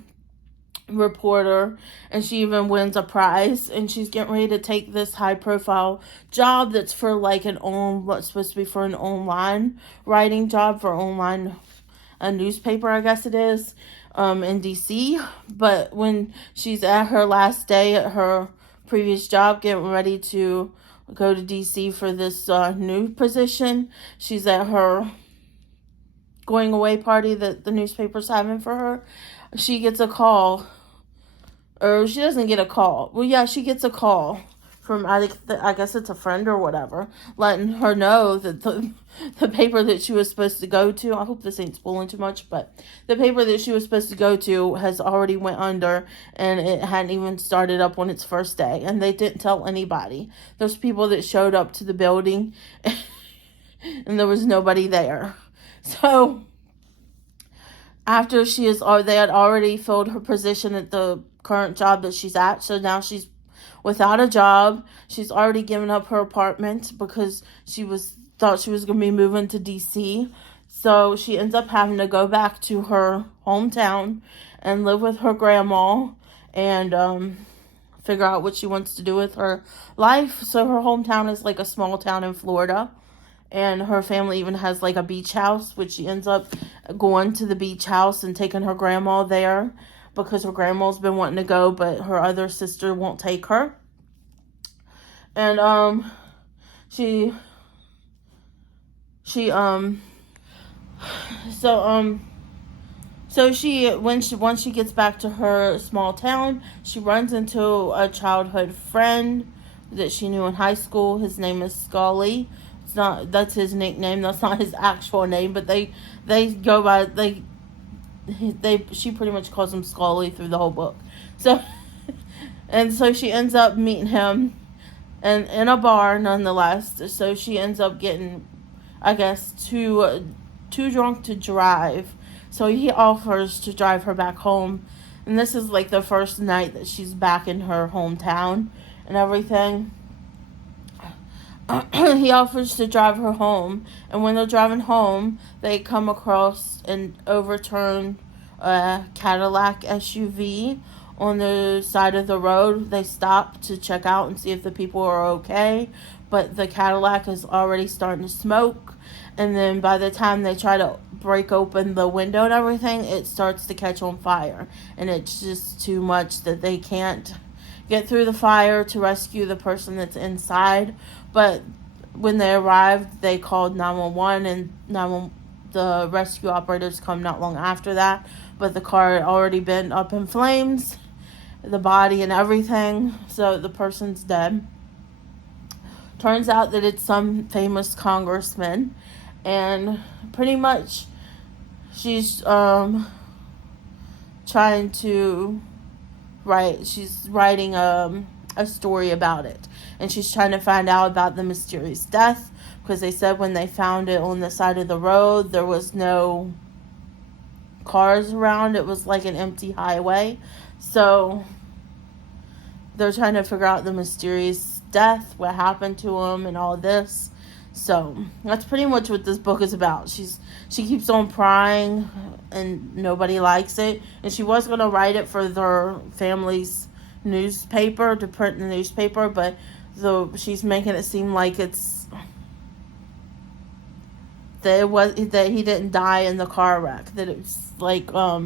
reporter, and she even wins a prize. And she's getting ready to take this high-profile job that's for like what's supposed to be for an online writing job for a newspaper, I guess it is, in D.C. But when she's at her last day at her previous job, getting ready to go to D.C. for this new position, she's at her going away party that the newspaper's having for her. She gets a call, or she doesn't get a call. Well, yeah, she gets a call from, I guess it's a friend or whatever, letting her know that the paper that she was supposed to go to, I hope this ain't spoiling too much, but the paper that she was supposed to go to has already went under, and it hadn't even started up on its first day, and they didn't tell anybody. There's people that showed up to the building, and there was nobody there. So after they had already filled her position at the current job that she's at, so now she's without a job. She's already given up her apartment because she thought she was going to be moving to DC. So she ends up having to go back to her hometown and live with her grandma and figure out what she wants to do with her life. So her hometown is like a small town in Florida. And her family even has like a beach house, which she ends up going to the beach house and taking her grandma there because her grandma's been wanting to go, but her other sister won't take her. And she So so once she gets back to her small town, she runs into a childhood friend that she knew in high school. His name is Scully. It's not That's his nickname. That's not his actual name, but they go by they she pretty much calls him Scully through the whole book. So and so she ends up meeting him and in a bar nonetheless. So she ends up getting, I guess, too drunk to drive. So he offers to drive her back home. And this is like the first night that she's back in her hometown and everything. He offers to drive her home. And when they're driving home, they come across an overturned Cadillac SUV on the side of the road. They stop to check out and see if the people are okay. But the Cadillac is already starting to smoke. And then by the time they try to break open the window and everything, it starts to catch on fire. And it's just too much that they can't get through the fire to rescue the person that's inside. But when they arrived, they called 911, and the rescue operators come not long after that. But the car had already been up in flames, the body and everything. So the person's dead. Turns out that it's some famous congressman. And pretty much she's trying to she's writing a story about it. And she's trying to find out about the mysterious death, because they said when they found it on the side of the road, there was no cars around. It was like an empty highway. So they're trying to figure out the mysterious death, what happened to him, and all this. So that's pretty much what this book is about. She keeps on prying, and nobody likes it. And she was going to write it for their family's newspaper, to print in the newspaper, but she's making it seem like it's that he didn't die in the car wreck. That it was like a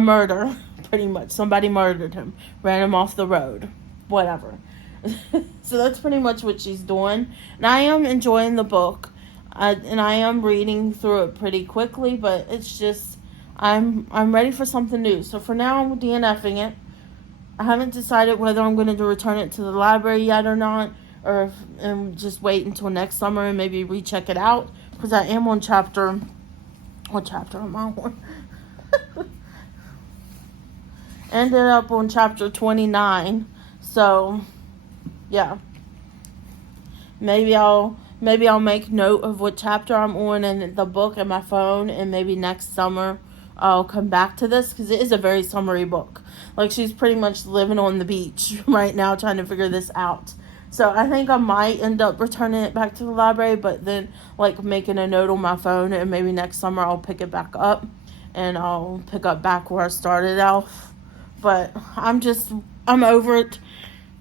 murder, pretty much. Somebody murdered him, ran him off the road, whatever. So that's pretty much what she's doing. And I am enjoying the book. And I am reading through it pretty quickly, but it's just, I'm ready for something new. So for now, I'm DNFing it. I haven't decided whether I'm going to return it to the library yet or not, or and just wait until next summer and maybe recheck it out, because I am on what chapter am I on? Ended up on chapter 29. So yeah, maybe I'll make note of what chapter I'm on in the book in my phone, and maybe next summer I'll come back to this, because it is a very summery book. Like, she's pretty much living on the beach right now trying to figure this out. So I think I might end up returning it back to the library, but then like making a note on my phone, and maybe next summer I'll pick it back up, and I'll pick up back where I started off. But I'm over it.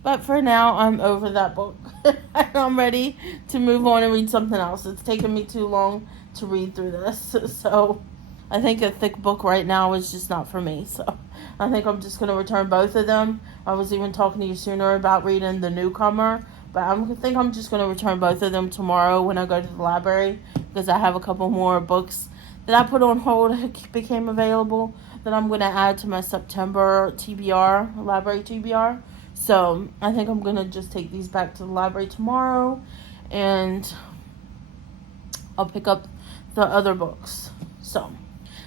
But for now, I'm over that book. I'm ready to move on and read something else. It's taken me too long to read through this. So I think a thick book right now is just not for me. So I think I'm just going to return both of them. I was even talking to you sooner about reading The Newcomer. But I think I'm just going to return both of them tomorrow when I go to the library, because I have a couple more books that I put on hold that became available that I'm going to add to my September TBR, library TBR. So I think I'm going to just take these back to the library tomorrow, and I'll pick up the other books. So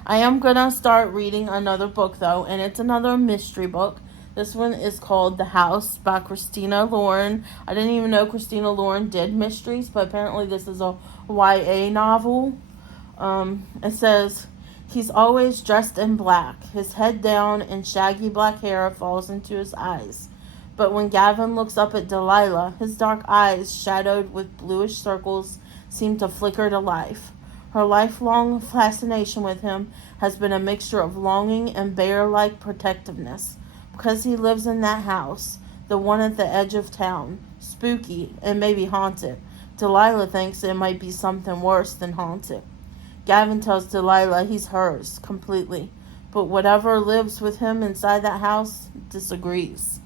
I am going to start reading another book, though, and it's another mystery book. This one is called The House by Christina Lauren. I didn't even know Christina Lauren did mysteries, but apparently this is a YA novel. It says, he's always dressed in black. His head down and shaggy black hair falls into his eyes. But when Gavin looks up at Delilah, his dark eyes, shadowed with bluish circles, seem to flicker to life. Her lifelong fascination with him has been a mixture of longing and bear-like protectiveness. Because he lives in that house, the one at the edge of town, spooky and maybe haunted, Delilah thinks it might be something worse than haunted. Gavin tells Delilah he's hers, completely. But whatever lives with him inside that house disagrees.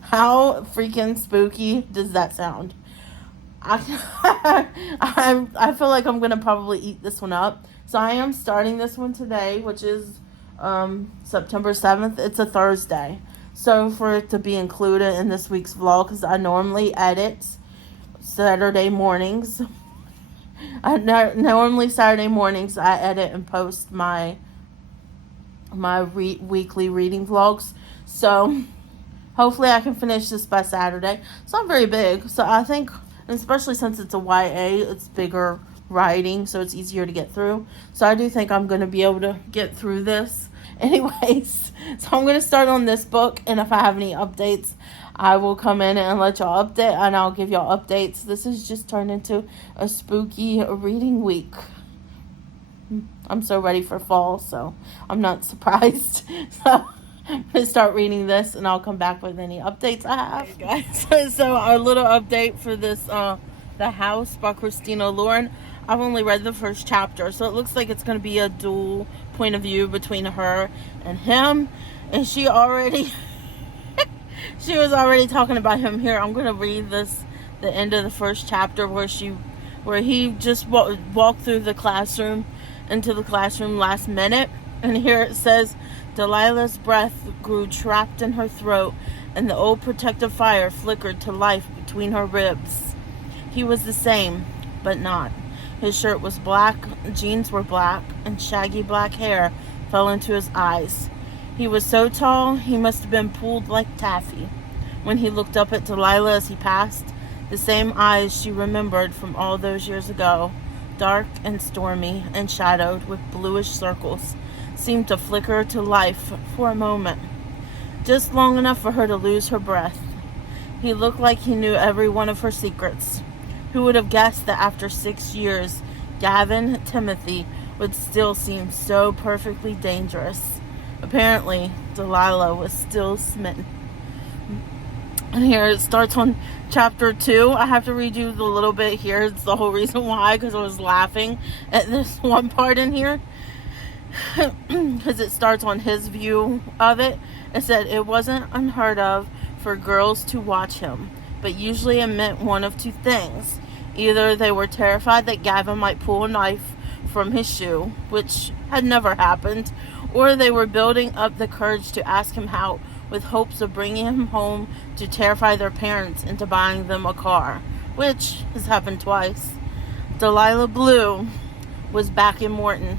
How freaking spooky does that sound? I feel like I'm gonna probably eat this one up. So I am starting this one today, which is September 7th. It's a Thursday. So for it to be included in this week's vlog, because I normally edit Saturday mornings. Normally Saturday mornings I edit and post my weekly reading vlogs. So hopefully I can finish this by Saturday. It's not very big, so I think, especially since it's a YA, it's bigger writing, so it's easier to get through. So I do think I'm going to be able to get through this. Anyways, so I'm going to start on this book, and if I have any updates, I will come in and let y'all update, and I'll give y'all updates. This has just turned into a spooky reading week. I'm so ready for fall, so I'm not surprised. So I'm going to start reading this, and I'll come back with any updates I have. Okay, guys. So our little update for this, The House by Christina Lauren. I've only read the first chapter, so it looks like it's going to be a dual point of view between her and him. And she already, she was already talking about him here. I'm going to read the end of the first chapter where he just walked through the classroom, into the classroom last minute. And here it says, Delilah's breath grew trapped in her throat, and the old protective fire flickered to life between her ribs. He was the same, but not. His shirt was black, jeans were black, and shaggy black hair fell into his eyes. He was so tall, he must have been pulled like taffy. When he looked up at Delilah as he passed, the same eyes she remembered from all those years ago, dark and stormy and shadowed with bluish circles, seemed to flicker to life for a moment, just long enough for her to lose her breath. He looked like he knew every one of her secrets. Who would have guessed that after 6 years, Gavin Timothy would still seem so perfectly dangerous? Apparently, Delilah was still smitten. And here it starts on chapter 2. I have to read you the little bit here. It's the whole reason why, because I was laughing at this one part in here. Because it starts on his view of it. It said, it wasn't unheard of for girls to watch him, but usually it meant one of two things. Either they were terrified that Gavin might pull a knife from his shoe, which had never happened, or they were building up the courage to ask him out with hopes of bringing him home to terrify their parents into buying them a car, which has happened twice. Delilah Blue was back in Morton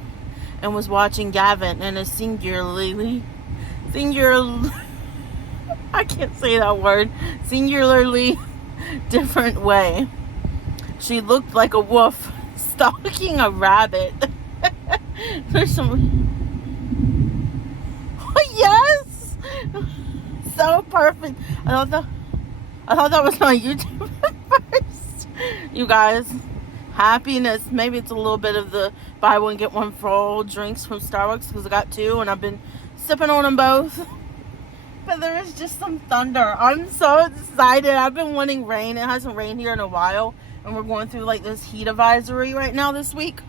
and was watching Gavin in a singularly different way. She looked like a wolf stalking a rabbit. There's some... Oh, yes! So perfect. I thought that was my YouTube first. You guys, happiness. Maybe it's a little bit of the buy one get one for all drinks from Starbucks, because I got 2 and I've been sipping on them both. But there is just some thunder. I'm so excited. I've been wanting rain. It hasn't rained here in a while, and we're going through like this heat advisory right now this week.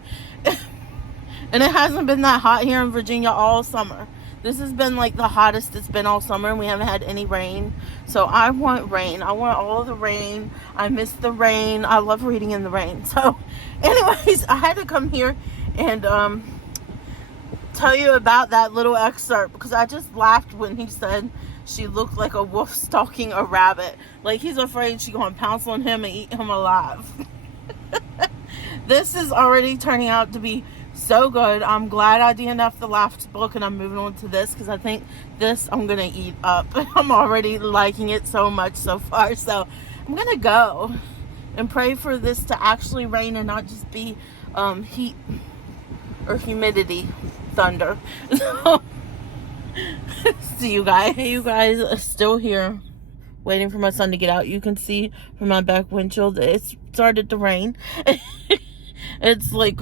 And it hasn't been that hot here in Virginia all summer. This has been like the hottest it's been all summer, and we haven't had any rain. So I want rain. I want all of the rain. I miss the rain. I love reading in the rain. So anyways, I had to come here and tell you about that little excerpt, because I just laughed when he said she looked like a wolf stalking a rabbit. Like he's afraid she's going to pounce on him and eat him alive. This is already turning out to be so good. I'm glad I DNF'd the last book and I'm moving on to this, because I think this I'm going to eat up. I'm already liking it so much so far. So I'm going to go and pray for this to actually rain and not just be heat or humidity thunder. So, see you guys. Hey, you guys are still here waiting for my son to get out. You can see from my back windshield it started to rain. It's like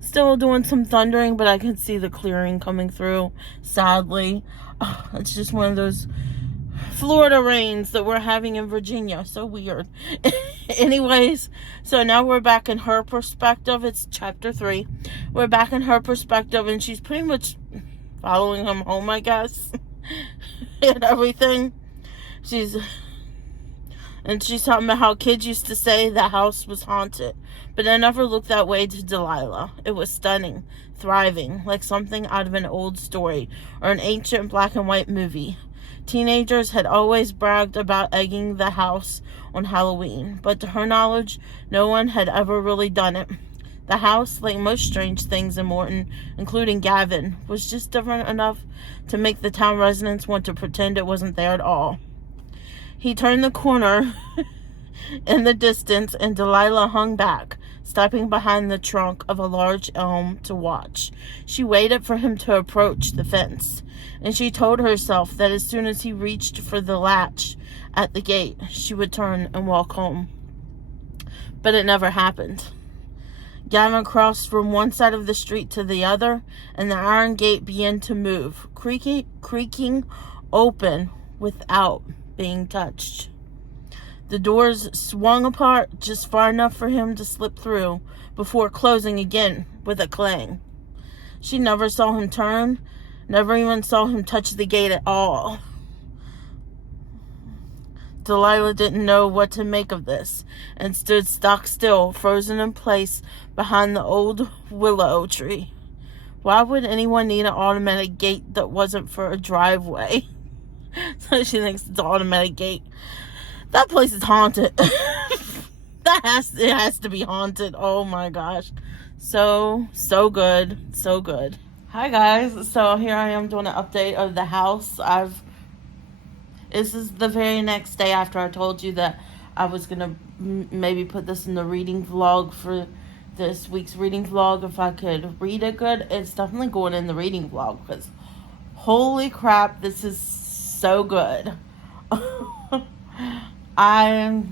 still doing some thundering, but I can see the clearing coming through, sadly. It's just one of those Florida rains that we're having in Virginia. So weird. Anyways, so now we're back in her perspective. It's chapter 3. We're back in her perspective, and she's pretty much following him home, I guess. And everything. And she's talking about how kids used to say the house was haunted. But it never looked that way to Delilah. It was stunning, thriving, like something out of an old story or an ancient black and white movie. Teenagers had always bragged about egging the house on Halloween, but to her knowledge, no one had ever really done it. The house, like most strange things in Morton, including Gavin, was just different enough to make the town residents want to pretend it wasn't there at all. He turned the corner in the distance, and Delilah hung back, stepping behind the trunk of a large elm to watch. She waited for him to approach the fence, and she told herself that as soon as he reached for the latch at the gate, she would turn and walk home. But it never happened. Gavin crossed from one side of the street to the other, and the iron gate began to move, creaking open without being touched. The doors swung apart just far enough for him to slip through before closing again with a clang. She never saw him turn, never even saw him touch the gate at all. Delilah didn't know what to make of this and stood stock still, frozen in place behind the old willow tree. Why would anyone need an automatic gate that wasn't for a driveway? So she thinks it's an automatic gate. That place is haunted. It has to be haunted. Oh my gosh. So good. So good. Hi guys. So here I am doing an update of the house. This is the very next day after I told you that I was going to maybe put this in the reading vlog for this week's reading vlog if I could read it good. It's definitely going in the reading vlog because holy crap, this is so good. I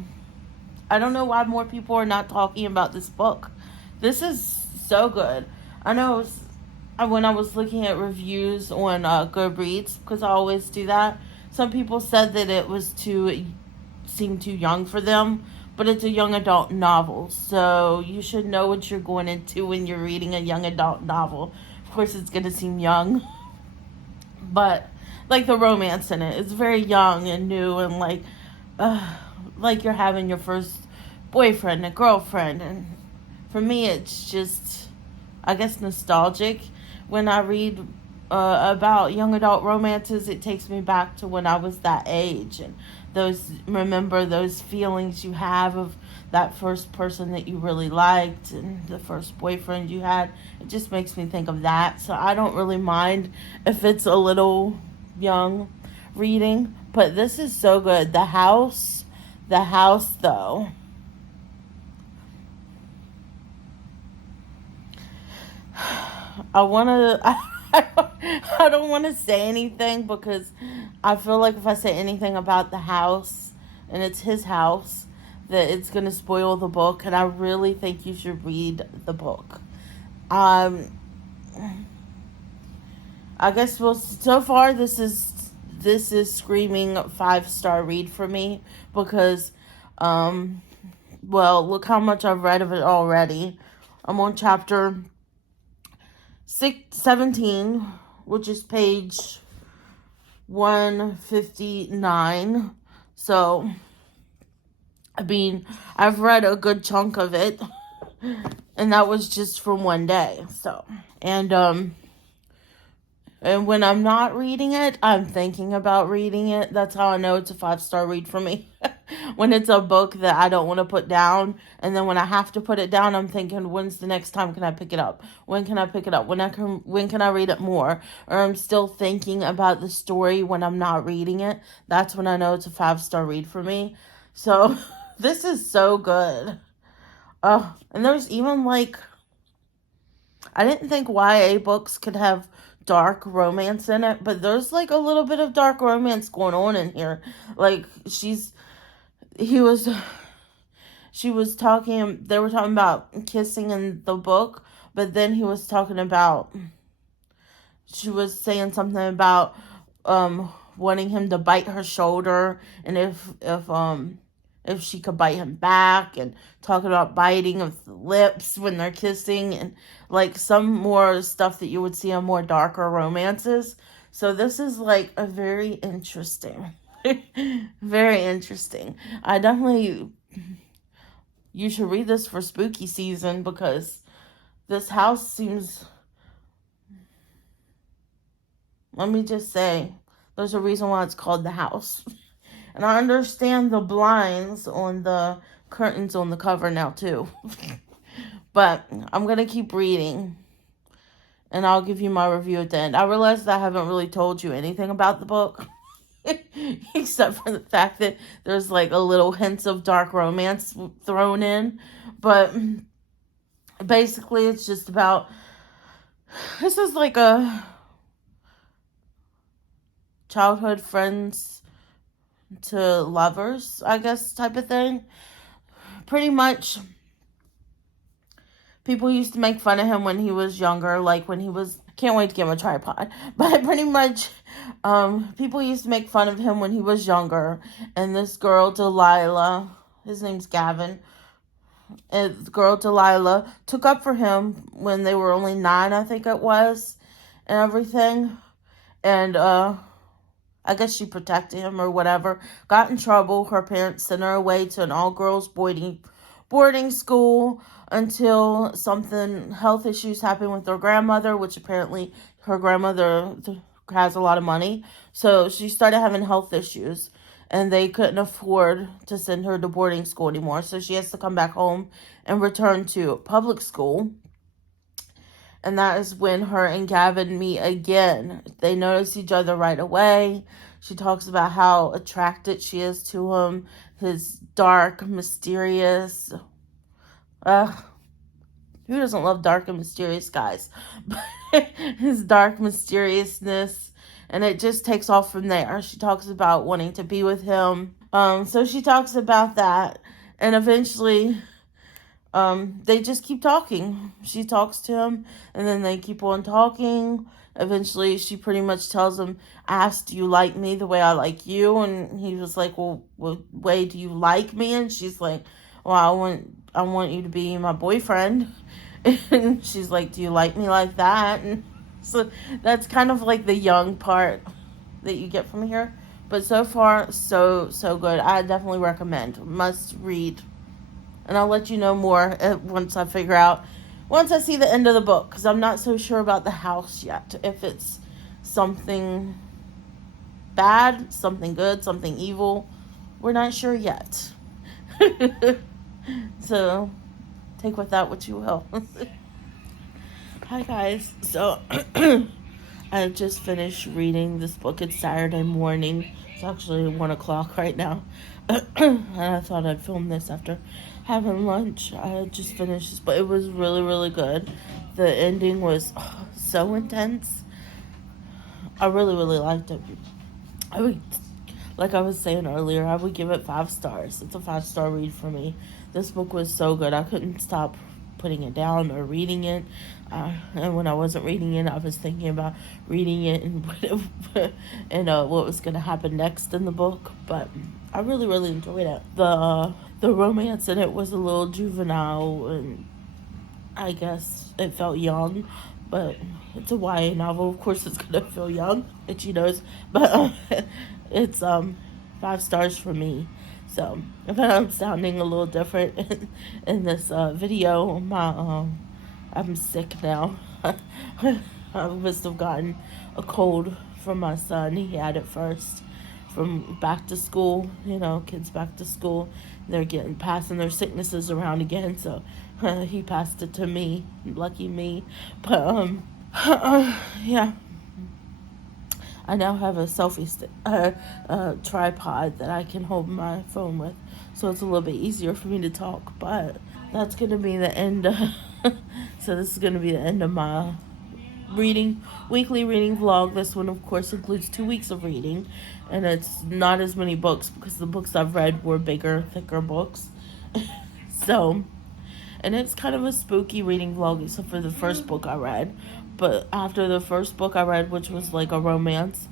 don't know why more people are not talking about this book. This is so good. I know when I was looking at reviews on Goodreads, because I always do that, some people said that it seemed too young for them, but it's a young adult novel, so you should know what you're going into when you're reading a young adult novel. Of course, it's going to seem young, but like the romance in it, it's very young and new and like you're having your first boyfriend and girlfriend. And for me, it's just, I guess, nostalgic. When I read about young adult romances, it takes me back to when I was that age, and remember those feelings you have of that first person that you really liked and the first boyfriend you had. It just makes me think of that. So I don't really mind if it's a little young reading, but this is so good. The house though, I don't want to say anything because I feel like if I say anything about the house, and it's his house, that it's going to spoil the book, and I really think you should read the book. I guess, well, so far this is screaming 5-star read for me because, well, look how much I've read of it already. I'm on chapter 17, which is page 159. So, I mean, I've read a good chunk of it, and that was just from one day. So, and when I'm not reading it, I'm thinking about reading it. That's how I know it's a 5-star read for me. When it's a book that I don't want to put down, and then when I have to put it down, I'm thinking, when's the next time can I pick it up? When can I pick it up? When can I read it more? Or I'm still thinking about the story when I'm not reading it. That's when I know it's a 5-star read for me. So, this is so good. And there's even I didn't think YA books could have dark romance in it, but there's a little bit of dark romance going on in here. They were talking about kissing in the book, but then she was saying something about wanting him to bite her shoulder, and if she could bite him back, and talking about biting of the lips when they're kissing, and some more stuff that you would see on more darker romances. So this is a very interesting. Very interesting. You should read this for spooky season because this house seems, let me just say, there's a reason why it's called the house. And I understand the blinds on the curtains on the cover now too. But I'm going to keep reading and I'll give you my review at the end. I realize that I haven't really told you anything about the book. Except for the fact that there's like a little hints of dark romance thrown in. But basically it's just about, this is like a childhood friends to lovers, I guess, type of thing. Pretty much people used to make fun of him when he was younger, like when he was, can't wait to get him a tripod, but pretty much people used to make fun of him when he was younger, and this girl Delilah, his name's Gavin, and the girl Delilah took up for him when they were only 9, I think it was, and everything, and I guess she protected him or whatever, got in trouble. Her parents sent her away to an all-girls boarding school until something, health issues happened with her grandmother, which apparently her grandmother has a lot of money. So she started having health issues, and they couldn't afford to send her to boarding school anymore. So she has to come back home and return to public school. And that is when her and Gavin meet again. They notice each other right away. She talks about how attracted she is to him. His dark, mysterious... who doesn't love dark and mysterious guys? His dark mysteriousness. And it just takes off from there. She talks about wanting to be with him. So she talks about that. And eventually... they just keep talking. She talks to him, and then they keep on talking. Eventually, she pretty much tells him, asked, do you like me the way I like you? And he was like, well, what way do you like me? And she's like, well, I want you to be my boyfriend. And she's like, do you like me like that? And so that's kind of like the young part that you get from here. But so far, so good. I definitely recommend. Must read. And I'll let you know more once I see the end of the book. Because I'm not so sure about the house yet. If it's something bad, something good, something evil. We're not sure yet. So, take with that what you will. Hi guys. So, I just finished reading this book. It's Saturday morning. It's actually 1 o'clock right now. And I thought I'd film this after having lunch. I just finished this, but it was really, really good. The ending was so intense. I really, really liked it. Like I was saying earlier, I would give it 5 stars. It's a 5-star read for me. This book was so good. I couldn't stop putting it down or reading it. And when I wasn't reading it, I was thinking about reading it and what was going to happen next in the book. But I really, really enjoyed it. The romance in it was a little juvenile, and I guess it felt young. But it's a YA novel. Of course, it's going to feel young. Itchy nose. But it's 5 stars for me. So if I'm sounding a little different in this video, I'm sick now. I must have gotten a cold from my son. He had it first from back to school. Kids back to school, they're passing their sicknesses around again. So he passed it to me. Lucky me. But yeah. I now have a selfie tripod that I can hold my phone with, so it's a little bit easier for me to talk. But that's going to be the end. So this is going to be the end of my weekly reading vlog. This one, of course, includes 2 weeks of reading, and it's not as many books because the books I've read were bigger, thicker books. So, and it's kind of a spooky reading vlog, except for the first book I read. But after the first book I read, which was like a romance,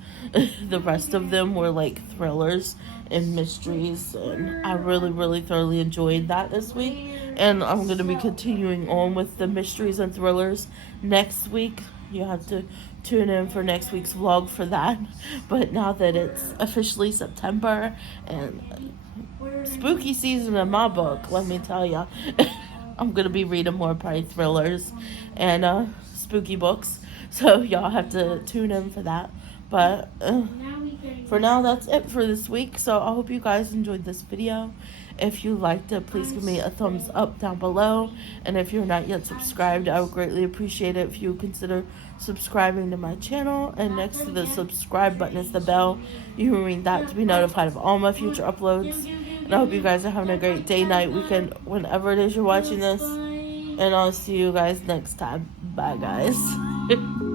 the rest of them were like thrillers and mysteries. And I really, really thoroughly enjoyed that this week. And I'm going to be continuing on with the mysteries and thrillers next week. You have to tune in for next week's vlog for that. But now that it's officially September and spooky season in my book, let me tell ya, I'm gonna be reading more probably thrillers and spooky books. So y'all have to tune in for that. But for now, that's it for this week. So I hope you guys enjoyed this video. If you liked it, please give me a thumbs up down below. And if you're not yet subscribed, I would greatly appreciate it if you consider subscribing to my channel. And next to the subscribe button is the bell. You can ring that to be notified of all my future uploads. And I hope you guys are having a great day, night, weekend, whenever it is you're watching this. And I'll see you guys next time. Bye, guys.